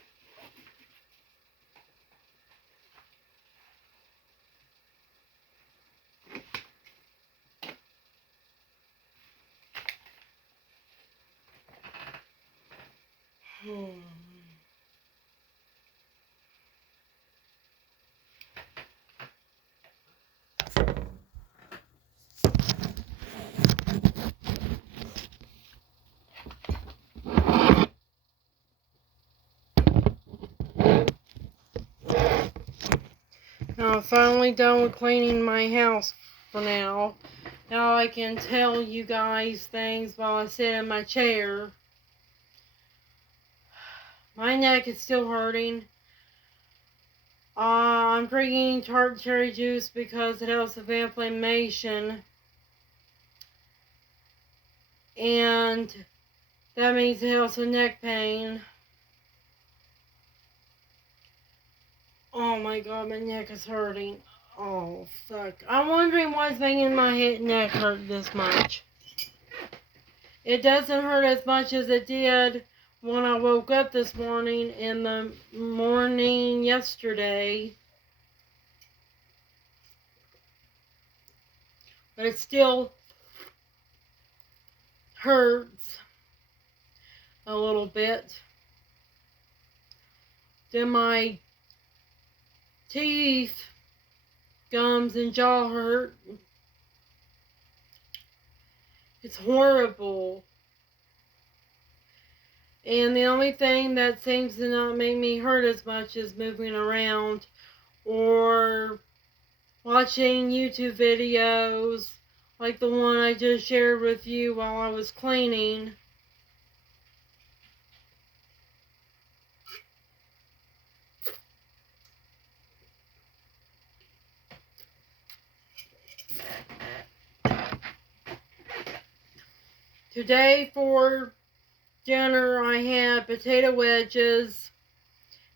Now I'm finally done with cleaning my house for now. Now I can tell you guys things while I sit in my chair. My neck is still hurting. I'm drinking tart cherry juice because it helps with inflammation. And that means it helps with neck pain. Oh my god, my neck is hurting. Oh, fuck. I'm wondering why's making my neck hurt this much. It doesn't hurt as much as it did when I woke up this morning in the morning yesterday. But it still hurts a little bit. Then my teeth, gums, and jaw hurt. It's horrible. And the only thing that seems to not make me hurt as much is moving around or watching YouTube videos like the one I just shared with you while I was cleaning. Today for dinner I had potato wedges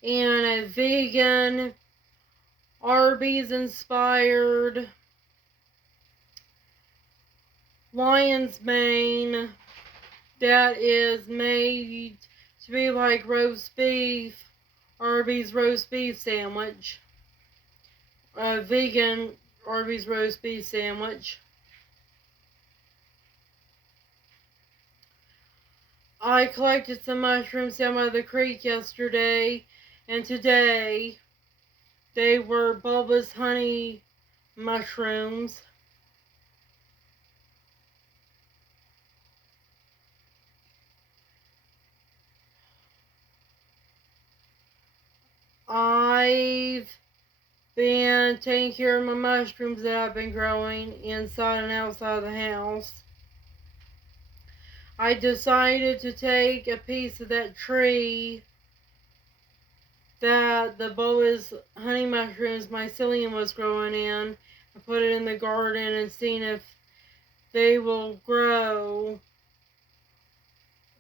and a vegan Arby's inspired lion's mane that is made to be like roast beef, Arby's roast beef sandwich, a vegan Arby's roast beef sandwich. I collected some mushrooms down by the creek yesterday, and today they were bulbous honey mushrooms. I've been taking care of my mushrooms that I've been growing inside and outside the house. I decided to take a piece of that tree that the bulbous honey mushrooms mycelium was growing in and put it in the garden and seeing if they will grow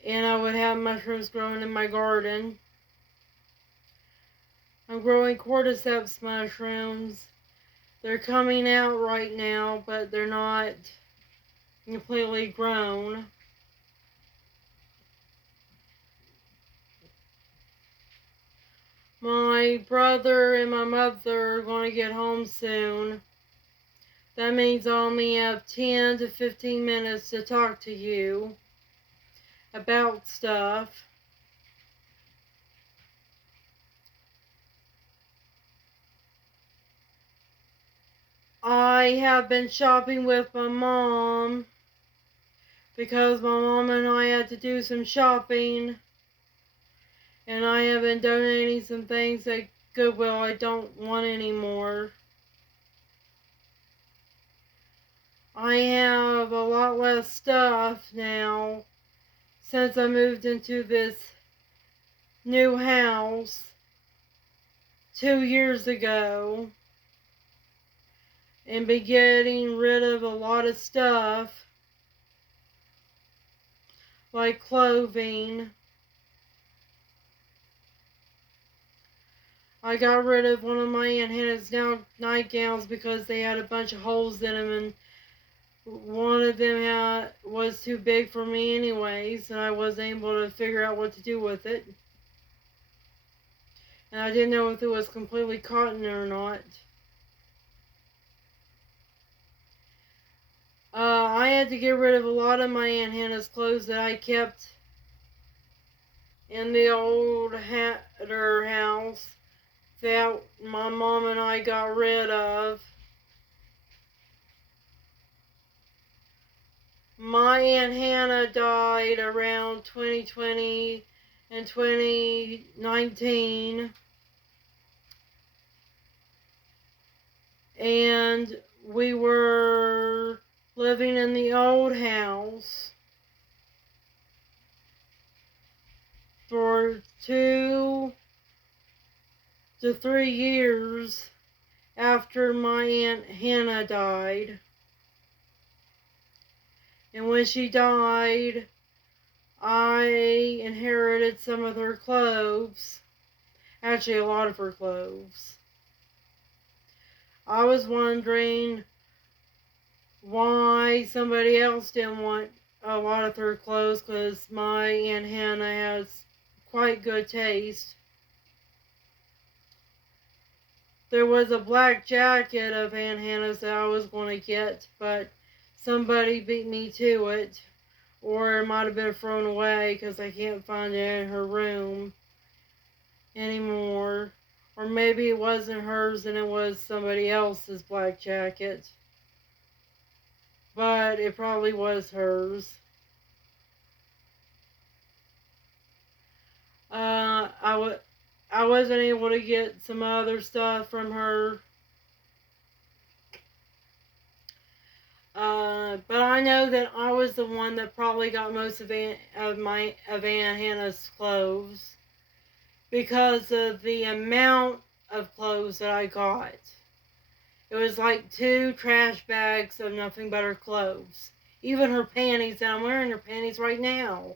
and I would have mushrooms growing in my garden. I'm growing cordyceps mushrooms. They're coming out right now, but they're not completely grown. My brother and my mother are going to get home soon. That means I only have 10 to 15 minutes to talk to you about stuff. I have been shopping with my mom because my mom and I had to do some shopping, and I have been donating some things at Goodwill I don't want anymore. I have a lot less stuff now since I moved into this new house 2 years ago and be getting rid of a lot of stuff like clothing. I got rid of one of my Aunt Hannah's nightgowns because they had a bunch of holes in them, and one of them was too big for me anyways, and I wasn't able to figure out what to do with it. And I didn't know if it was completely cotton or not. I had to get rid of a lot of my Aunt Hannah's clothes that I kept in the old Hatter house that my mom and I got rid of. My Aunt Hannah died around 2020 and 2019. And we were living in the old house for 2 to 3 years after my Aunt Hannah died. And when she died, I inherited some of her clothes. Actually, a lot of her clothes. I was wondering why somebody else didn't want a lot of her clothes, because my Aunt Hannah has quite good taste. There was a black jacket of Aunt Hannah's that I was going to get, but somebody beat me to it, or it might have been thrown away because I can't find it in her room anymore. Or maybe it wasn't hers and it was somebody else's black jacket. But it probably was hers. I wasn't able to get some other stuff from her. But I know that I was the one that probably got most of Aunt Hannah's clothes because of the amount of clothes that I got. It was like 2 trash bags of nothing but her clothes. Even her panties, and I'm wearing her panties right now.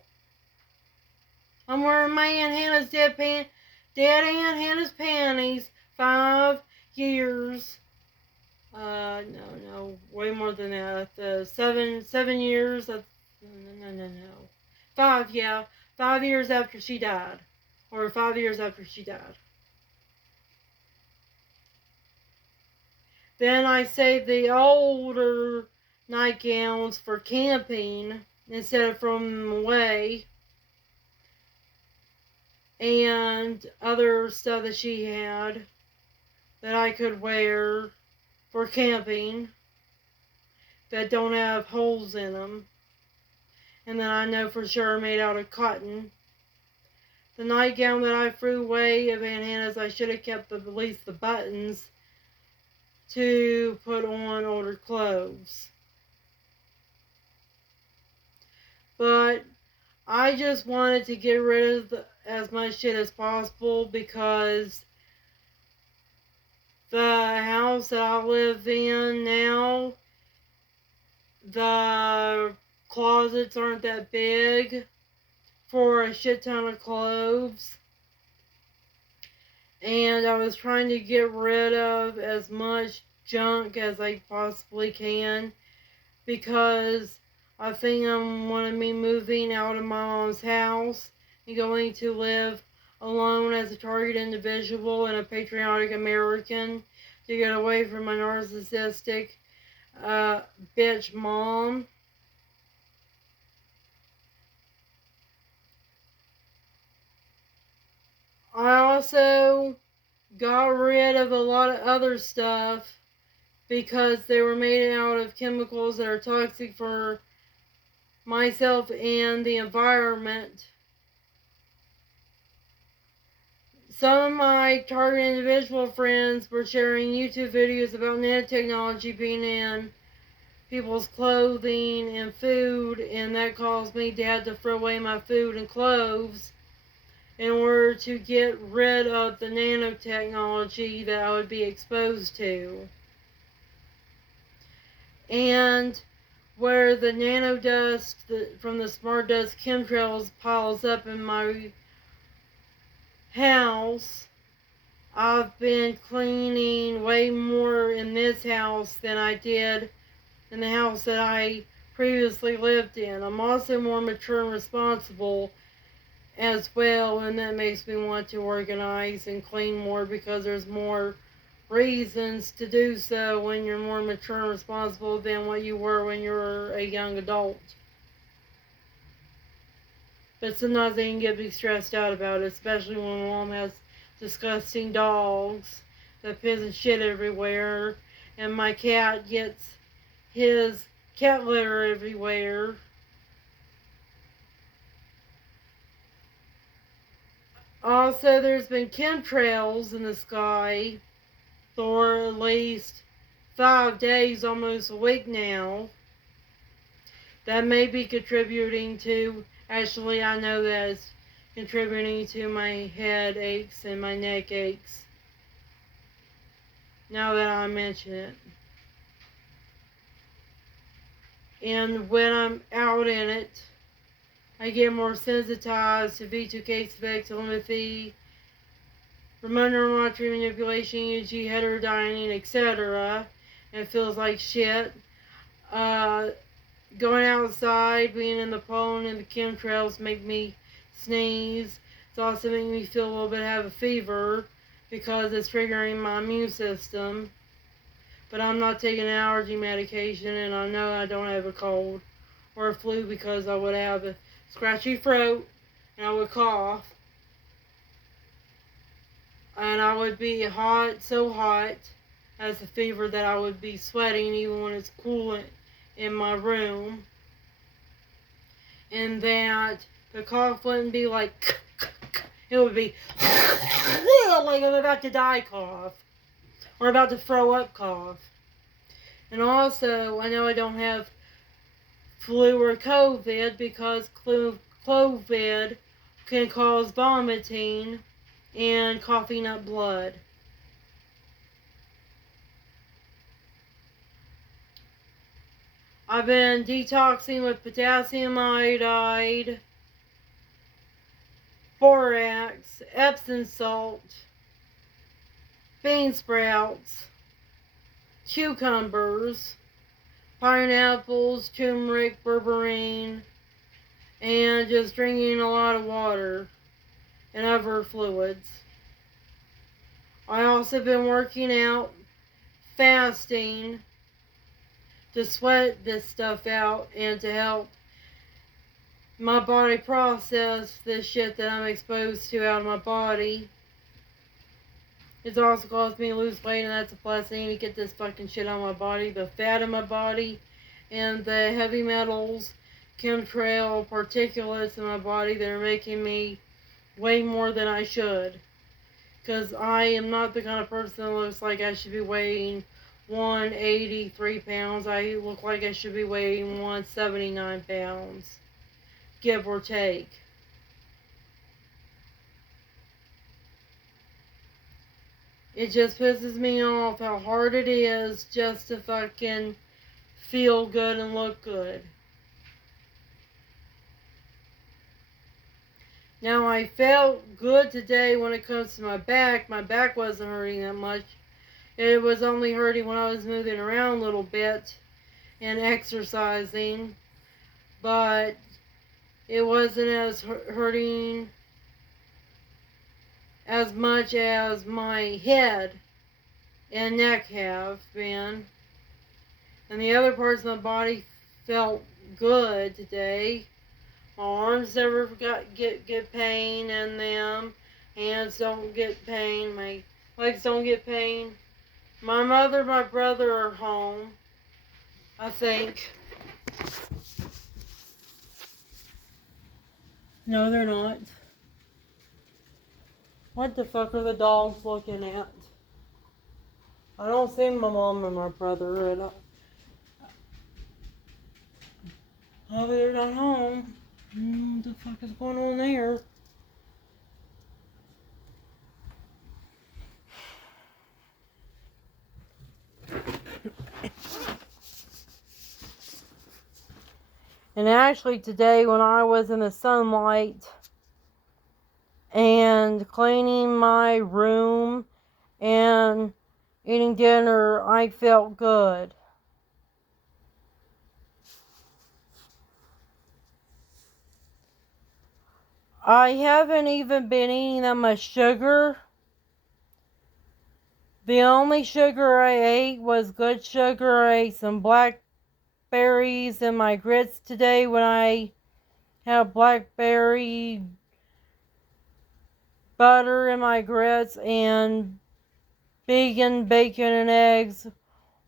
I'm wearing my Aunt Hannah's dead Aunt Hannah's panties. 5 years. No, way more than that. 7 years. No. 5, yeah. 5 years after she died. Or 5 years after she died. Then I saved the older nightgowns for camping instead of throwing them away. And other stuff that she had that I could wear for camping that don't have holes in them. And that I know for sure are made out of cotton. The nightgown that I threw away of Aunt Hannah's, I should have kept at least the buttons to put on older clothes. But I just wanted to get rid of as much shit as possible because the house that I live in now, the closets aren't that big for a shit ton of clothes. And I was trying to get rid of as much junk as I possibly can because I think I'm going to be moving out of my mom's house and going to live alone as a target individual and a patriotic American to get away from my narcissistic bitch mom. I also got rid of a lot of other stuff because they were made out of chemicals that are toxic for myself and the environment. Some of my target individual friends were sharing YouTube videos about nanotechnology being in people's clothing and food, and that caused me to have to throw away my food and clothes in order to get rid of the nanotechnology that I would be exposed to. And where the nano dust from the smart dust chemtrails piles up in my house, I've been cleaning way more in this house than I did in the house that I previously lived in. I'm also more mature and responsible as well, and that makes me want to organize and clean more because there's more reasons to do so when you're more mature and responsible than what you were when you were a young adult. But sometimes they can get me stressed out about it, especially when mom has disgusting dogs that piss and shit everywhere, and my cat gets his cat litter everywhere. Also, there's been chemtrails in the sky for at least 5 days, almost a week now. That may be contributing to, actually I know that it's contributing to my head aches and my neck aches, now that I mention it. And when I'm out in it, I get more sensitized to V2K spec, telepathy, remote neurometry manipulation, EEG, heterodyning, etc. And it feels like shit. Going outside, being in the pollen and the chemtrails make me sneeze. It's also making me feel a little bit have a fever because it's triggering my immune system. But I'm not taking allergy medication, and I know I don't have a cold or a flu because I would have a scratchy throat and I would cough. And I would be hot, so hot as a fever that I would be sweating even when it's cool in my room. And that the cough wouldn't be like, it would be like I'm about to die cough. Or about to throw up cough. And also, I know I don't have flu or COVID because COVID can cause vomiting and coughing up blood. I've been detoxing with potassium iodide, borax, Epsom salt, bean sprouts, cucumbers, pineapples, turmeric, berberine, and just drinking a lot of water and other fluids. I also been working out, fasting, to sweat this stuff out and to help my body process this shit that I'm exposed to out of my body. It's also caused me to lose weight, and that's a blessing to get this fucking shit out of my body. The fat in my body and the heavy metals, chemtrail, particulates in my body that are making me weigh more than I should. Because I am not the kind of person that looks like I should be weighing 183 pounds. I look like I should be weighing 179 pounds, give or take. It just pisses me off how hard it is just to fucking feel good and look good. Now, I felt good today when it comes to my back. My back wasn't hurting that much. It was only hurting when I was moving around a little bit and exercising. But it wasn't as hurting as much as my head and neck have been. And the other parts of my body felt good today. My arms never get pain in them. Hands don't get pain. My legs don't get pain. My mother, my brother are home, I think. No, they're not. What the fuck are the dogs looking at? I don't see my mom and my brother at all. Oh, they're not home. What the fuck is going on there? And actually today when I was in the sunlight and cleaning my room and eating dinner, I felt good. I haven't even been eating that much sugar. The only sugar I ate was good sugar. I ate some blackberries in my grits today when I had blackberry butter in my grits and vegan bacon and eggs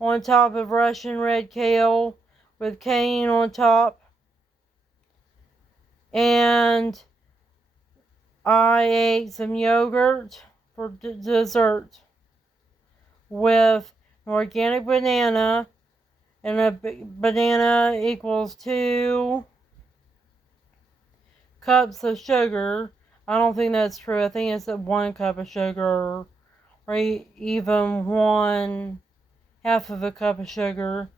on top of Russian red kale with cane on top. And I ate some yogurt for dessert with an organic banana, and a banana equals 2 cups of sugar. I don't think that's true. I think it's 1 cup of sugar, or even 1/2 of a cup of sugar,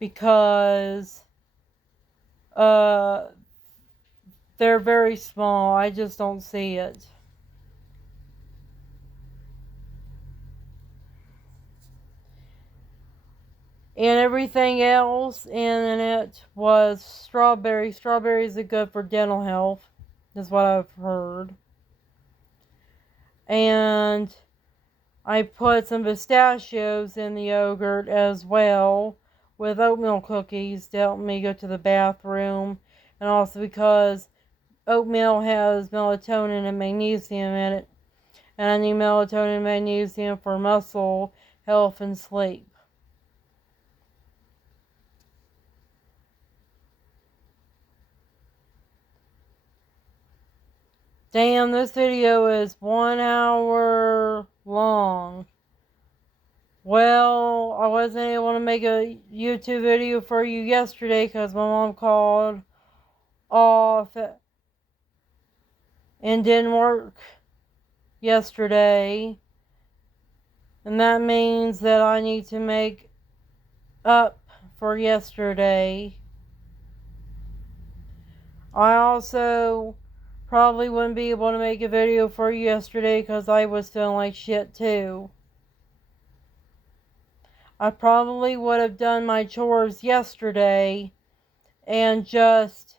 because they're very small. I just don't see it. And everything else in it was strawberry. Strawberries are good for dental health, is what I've heard. And I put some pistachios in the yogurt as well with oatmeal cookies to help me go to the bathroom. And also because oatmeal has melatonin and magnesium in it. And I need melatonin and magnesium for muscle health and sleep. Damn, this video is 1 hour long. Well, I wasn't able to make a YouTube video for you yesterday because my mom called off and didn't work yesterday. And that means that I need to make up for yesterday. I also probably wouldn't be able to make a video for you yesterday because I was feeling like shit too. I probably would have done my chores yesterday and just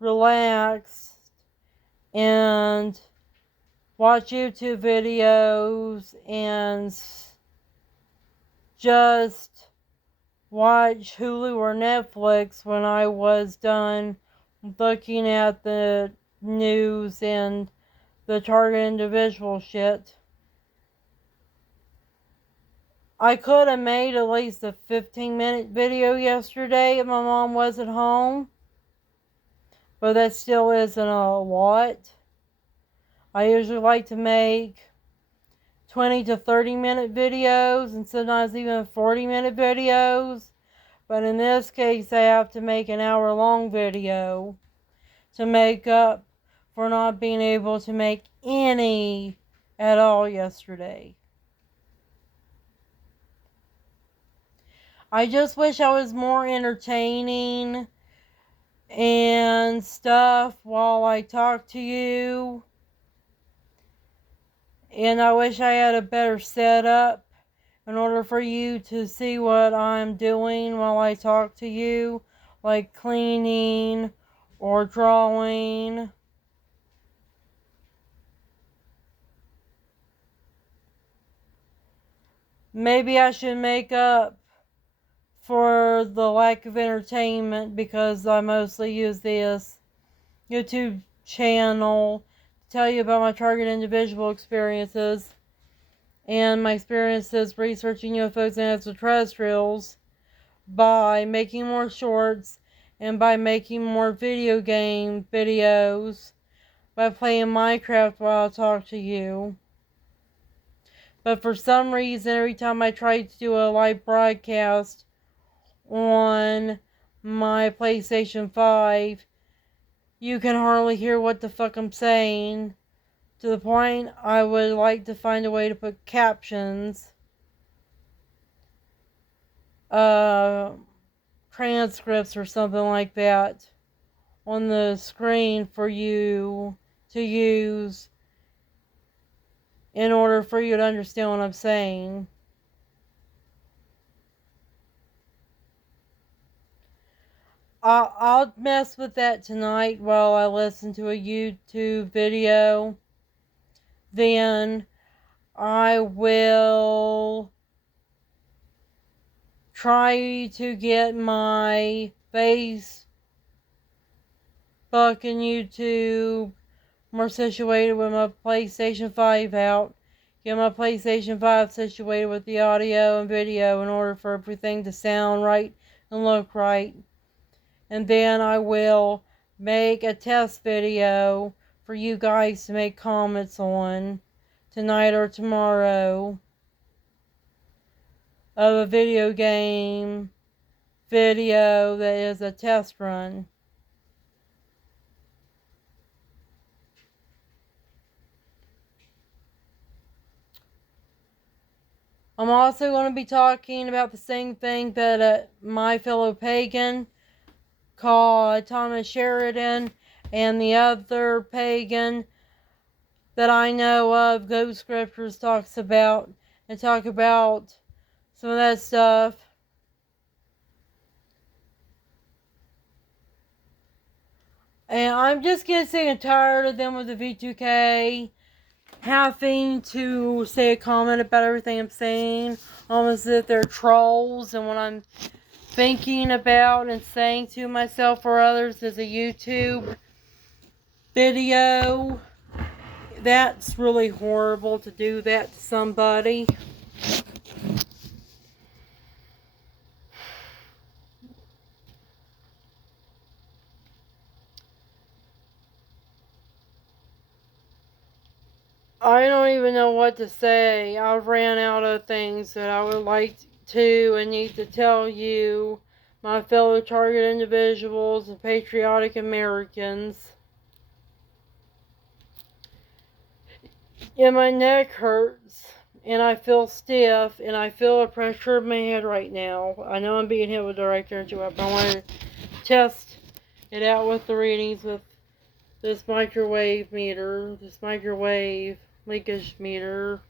relaxed and watch YouTube videos and just watch Hulu or Netflix when I was done looking at the news and the Target individual shit. I could have made at least a 15-minute video yesterday if my mom wasn't home, but that still isn't a lot. I usually like to make 20 to 30-minute videos and sometimes even 40-minute videos, but in this case I have to make an hour-long video to make up for not being able to make any at all yesterday. I just wish I was more entertaining and stuff while I talk to you. And I wish I had a better setup in order for you to see what I'm doing while I talk to you, like cleaning or drawing. Maybe I should make up for the lack of entertainment because I mostly use this YouTube channel to tell you about my target individual experiences and my experiences researching UFOs and extraterrestrials by making more shorts and by making more video game videos by playing Minecraft while I talk to you. But for some reason, every time I try to do a live broadcast on my PlayStation 5, you can hardly hear what the fuck I'm saying, to the point I would like to find a way to put captions, transcripts or something like that on the screen for you to use in order for you to understand what I'm saying. I'll mess with that tonight while I listen to a YouTube video. Then I will try to get my Facebook and YouTube more situated with my PlayStation 5 out. Get my PlayStation 5 situated with the audio and video in order for everything to sound right and look right. And then I will make a test video for you guys to make comments on tonight or tomorrow of a video game video that is a test run. I'm also going to be talking about the same thing that my fellow pagan called Thomas Sheridan and the other pagan that I know of, Ghost Scriptures, talks about, and talk about some of that stuff And I'm just getting sick and tired of them with the V2K having to say a comment about everything I'm saying, almost as if they're trolls, and what I'm thinking about and saying to myself or others is a YouTube video. That's really horrible to do that to somebody. I don't even know what to say. I've ran out of things that I would like to and need to tell you, my fellow target individuals and patriotic Americans. And my neck hurts, and I feel stiff, and I feel a pressure in my head right now. I know I'm being hit with direct energy weapon. I want to test it out with the readings with this microwave meter, this microwave leakage meter.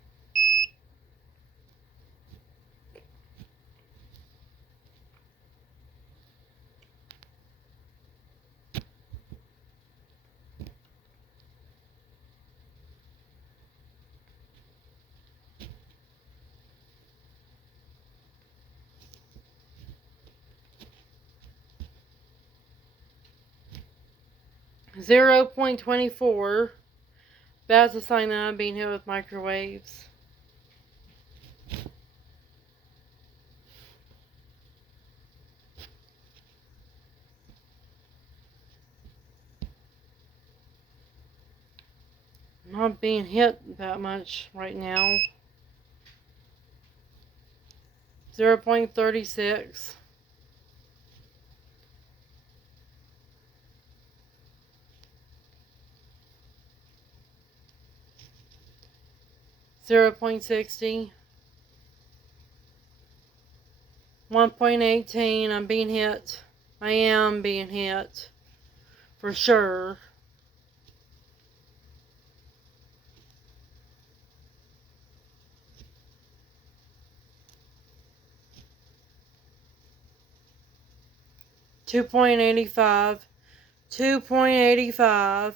0.24. That's a sign that I'm being hit with microwaves. I'm not being hit that much right now. 0.36. 0.60. 1.18. I'm being hit. I am being hit. For sure. Two point 85. 2.85.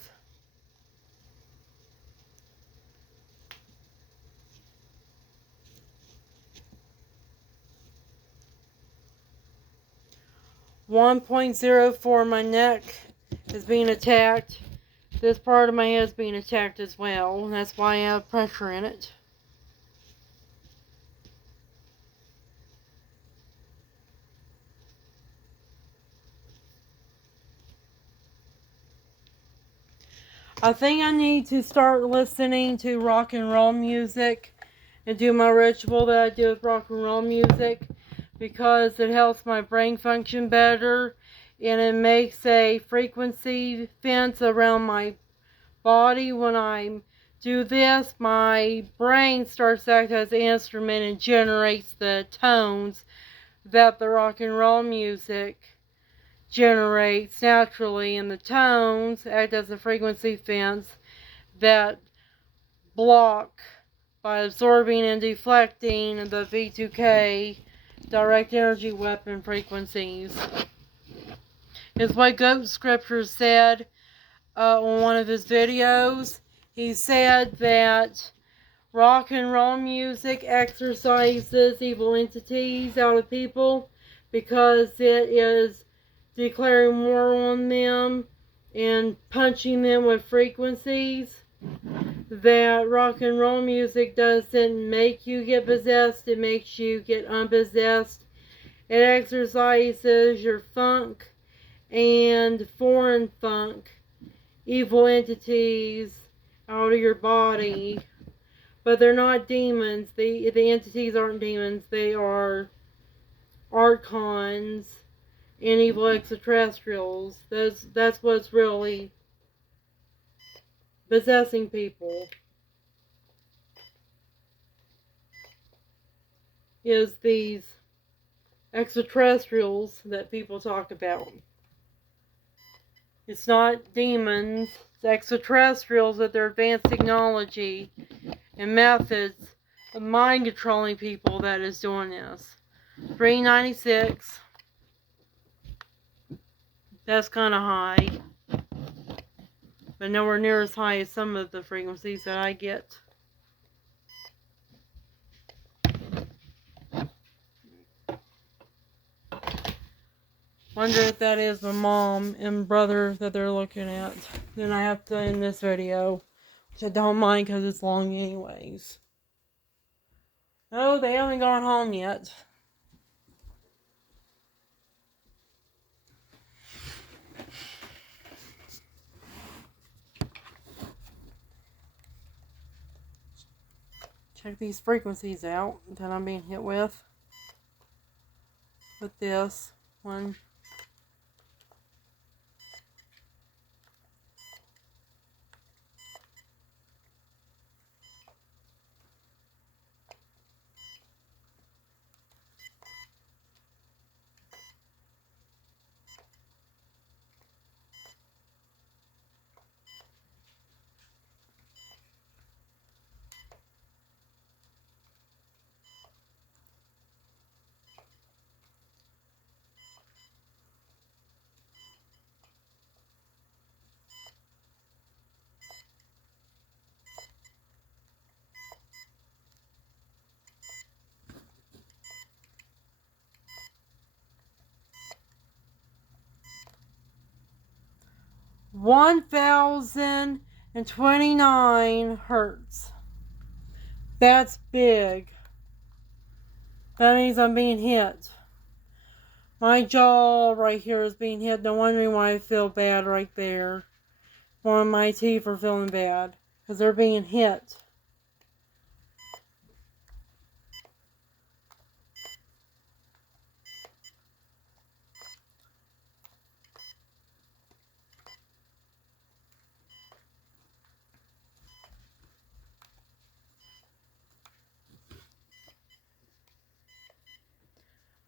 1.04. My neck is being attacked. This part of my head is being attacked as well. That's why I have pressure in it. I think I need to start listening to rock and roll music and do my ritual that I do with rock and roll music, because it helps my brain function better and it makes a frequency fence around my body. When I do this, my brain starts to act as an instrument and generates the tones that the rock and roll music generates naturally, and the tones act as a frequency fence that block by absorbing and deflecting the V2K direct energy weapon frequencies. It's what Goat Scripture said on one of his videos. He said that rock and roll music exorcises evil entities out of people because it is declaring war on them and punching them with frequencies. That rock and roll music doesn't make you get possessed, it makes you get unpossessed. It exorcises your funk and foreign funk, evil entities out of your body. But they're not demons. The entities aren't demons. They are archons and evil extraterrestrials. That's what's really possessing people. Is these extraterrestrials that people talk about. It's not demons. It's extraterrestrials with their advanced technology and methods of mind controlling people that is doing this. 396. That's kind of high. but nowhere near as high as some of the frequencies that I get. Wonder if that is my mom and brother that they're looking at. Then I have to end this video, which I don't mind because it's long anyways. No, they haven't gone home yet. Check these frequencies out that I'm being hit with this one. 1,029 hertz. That's big. That means I'm being hit. My jaw right here is being hit. No wondering why I feel bad right there. One of my teeth are feeling bad because they're being hit.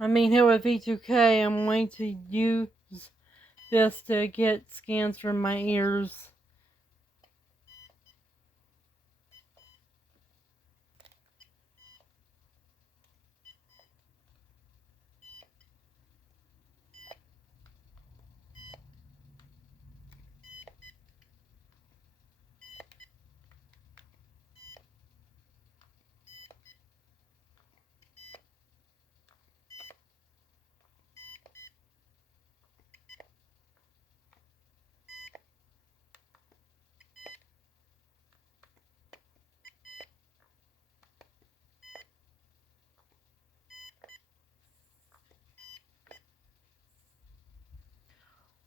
I'm being hit with V2K. I'm going to use this to get scans from my ears.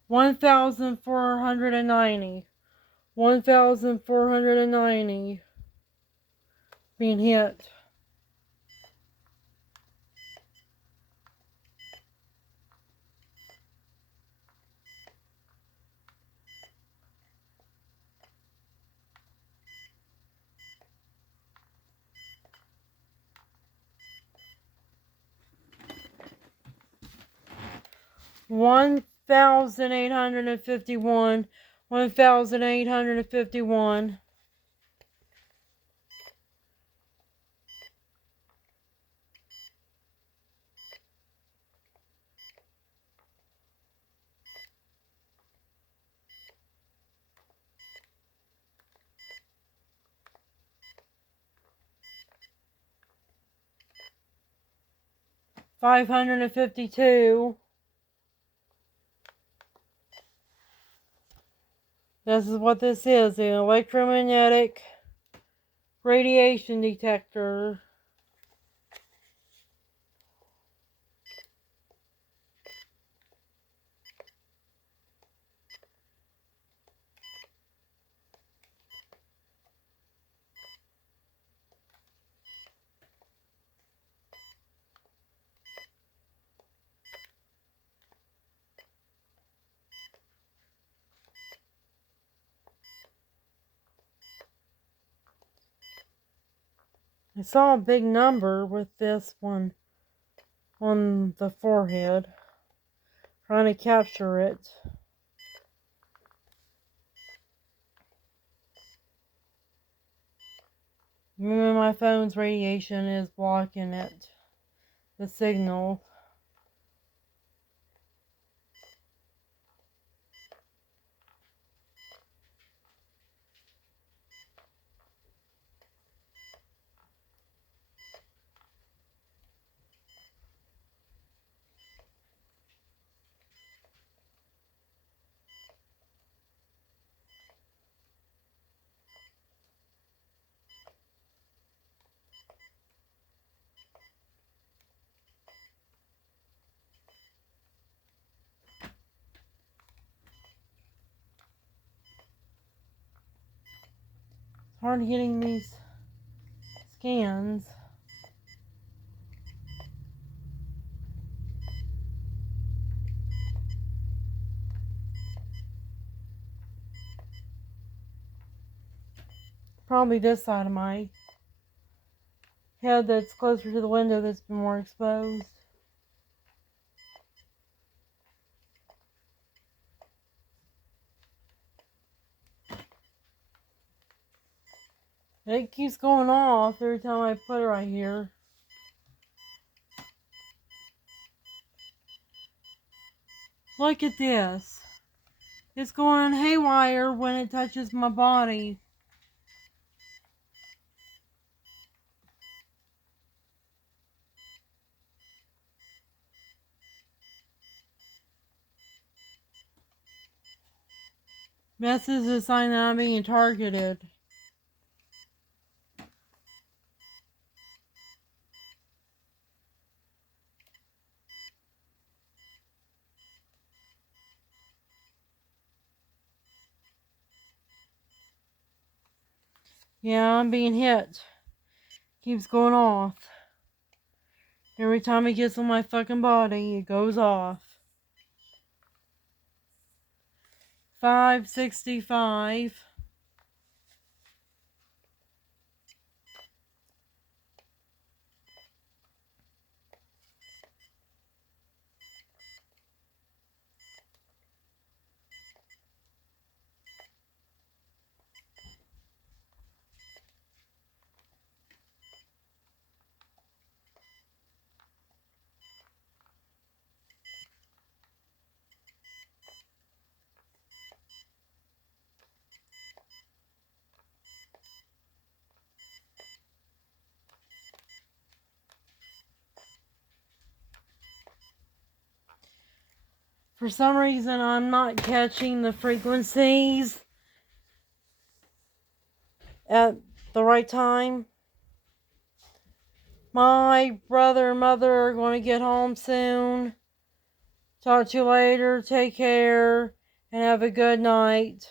One thousand 490. 1,490 being hit. One thousand 851. 1,851. 552. This is what this is, an electromagnetic radiation detector. I saw a big number with this one on the forehead, trying to capture it. Maybe my phone's radiation is blocking it, the signal. hard getting these scans. Probably this side of my head that's closer to the window that's been more exposed. It keeps going off every time I put it right here. Look at this. It's going haywire when it touches my body. This is a sign that I'm being targeted. Yeah, I'm being hit. Keeps going off. Every time it gets on my fucking body, it goes off. 565. For some reason, I'm not catching the frequencies at the right time. My brother and mother are going to get home soon. Talk to you later. Take care and have a good night.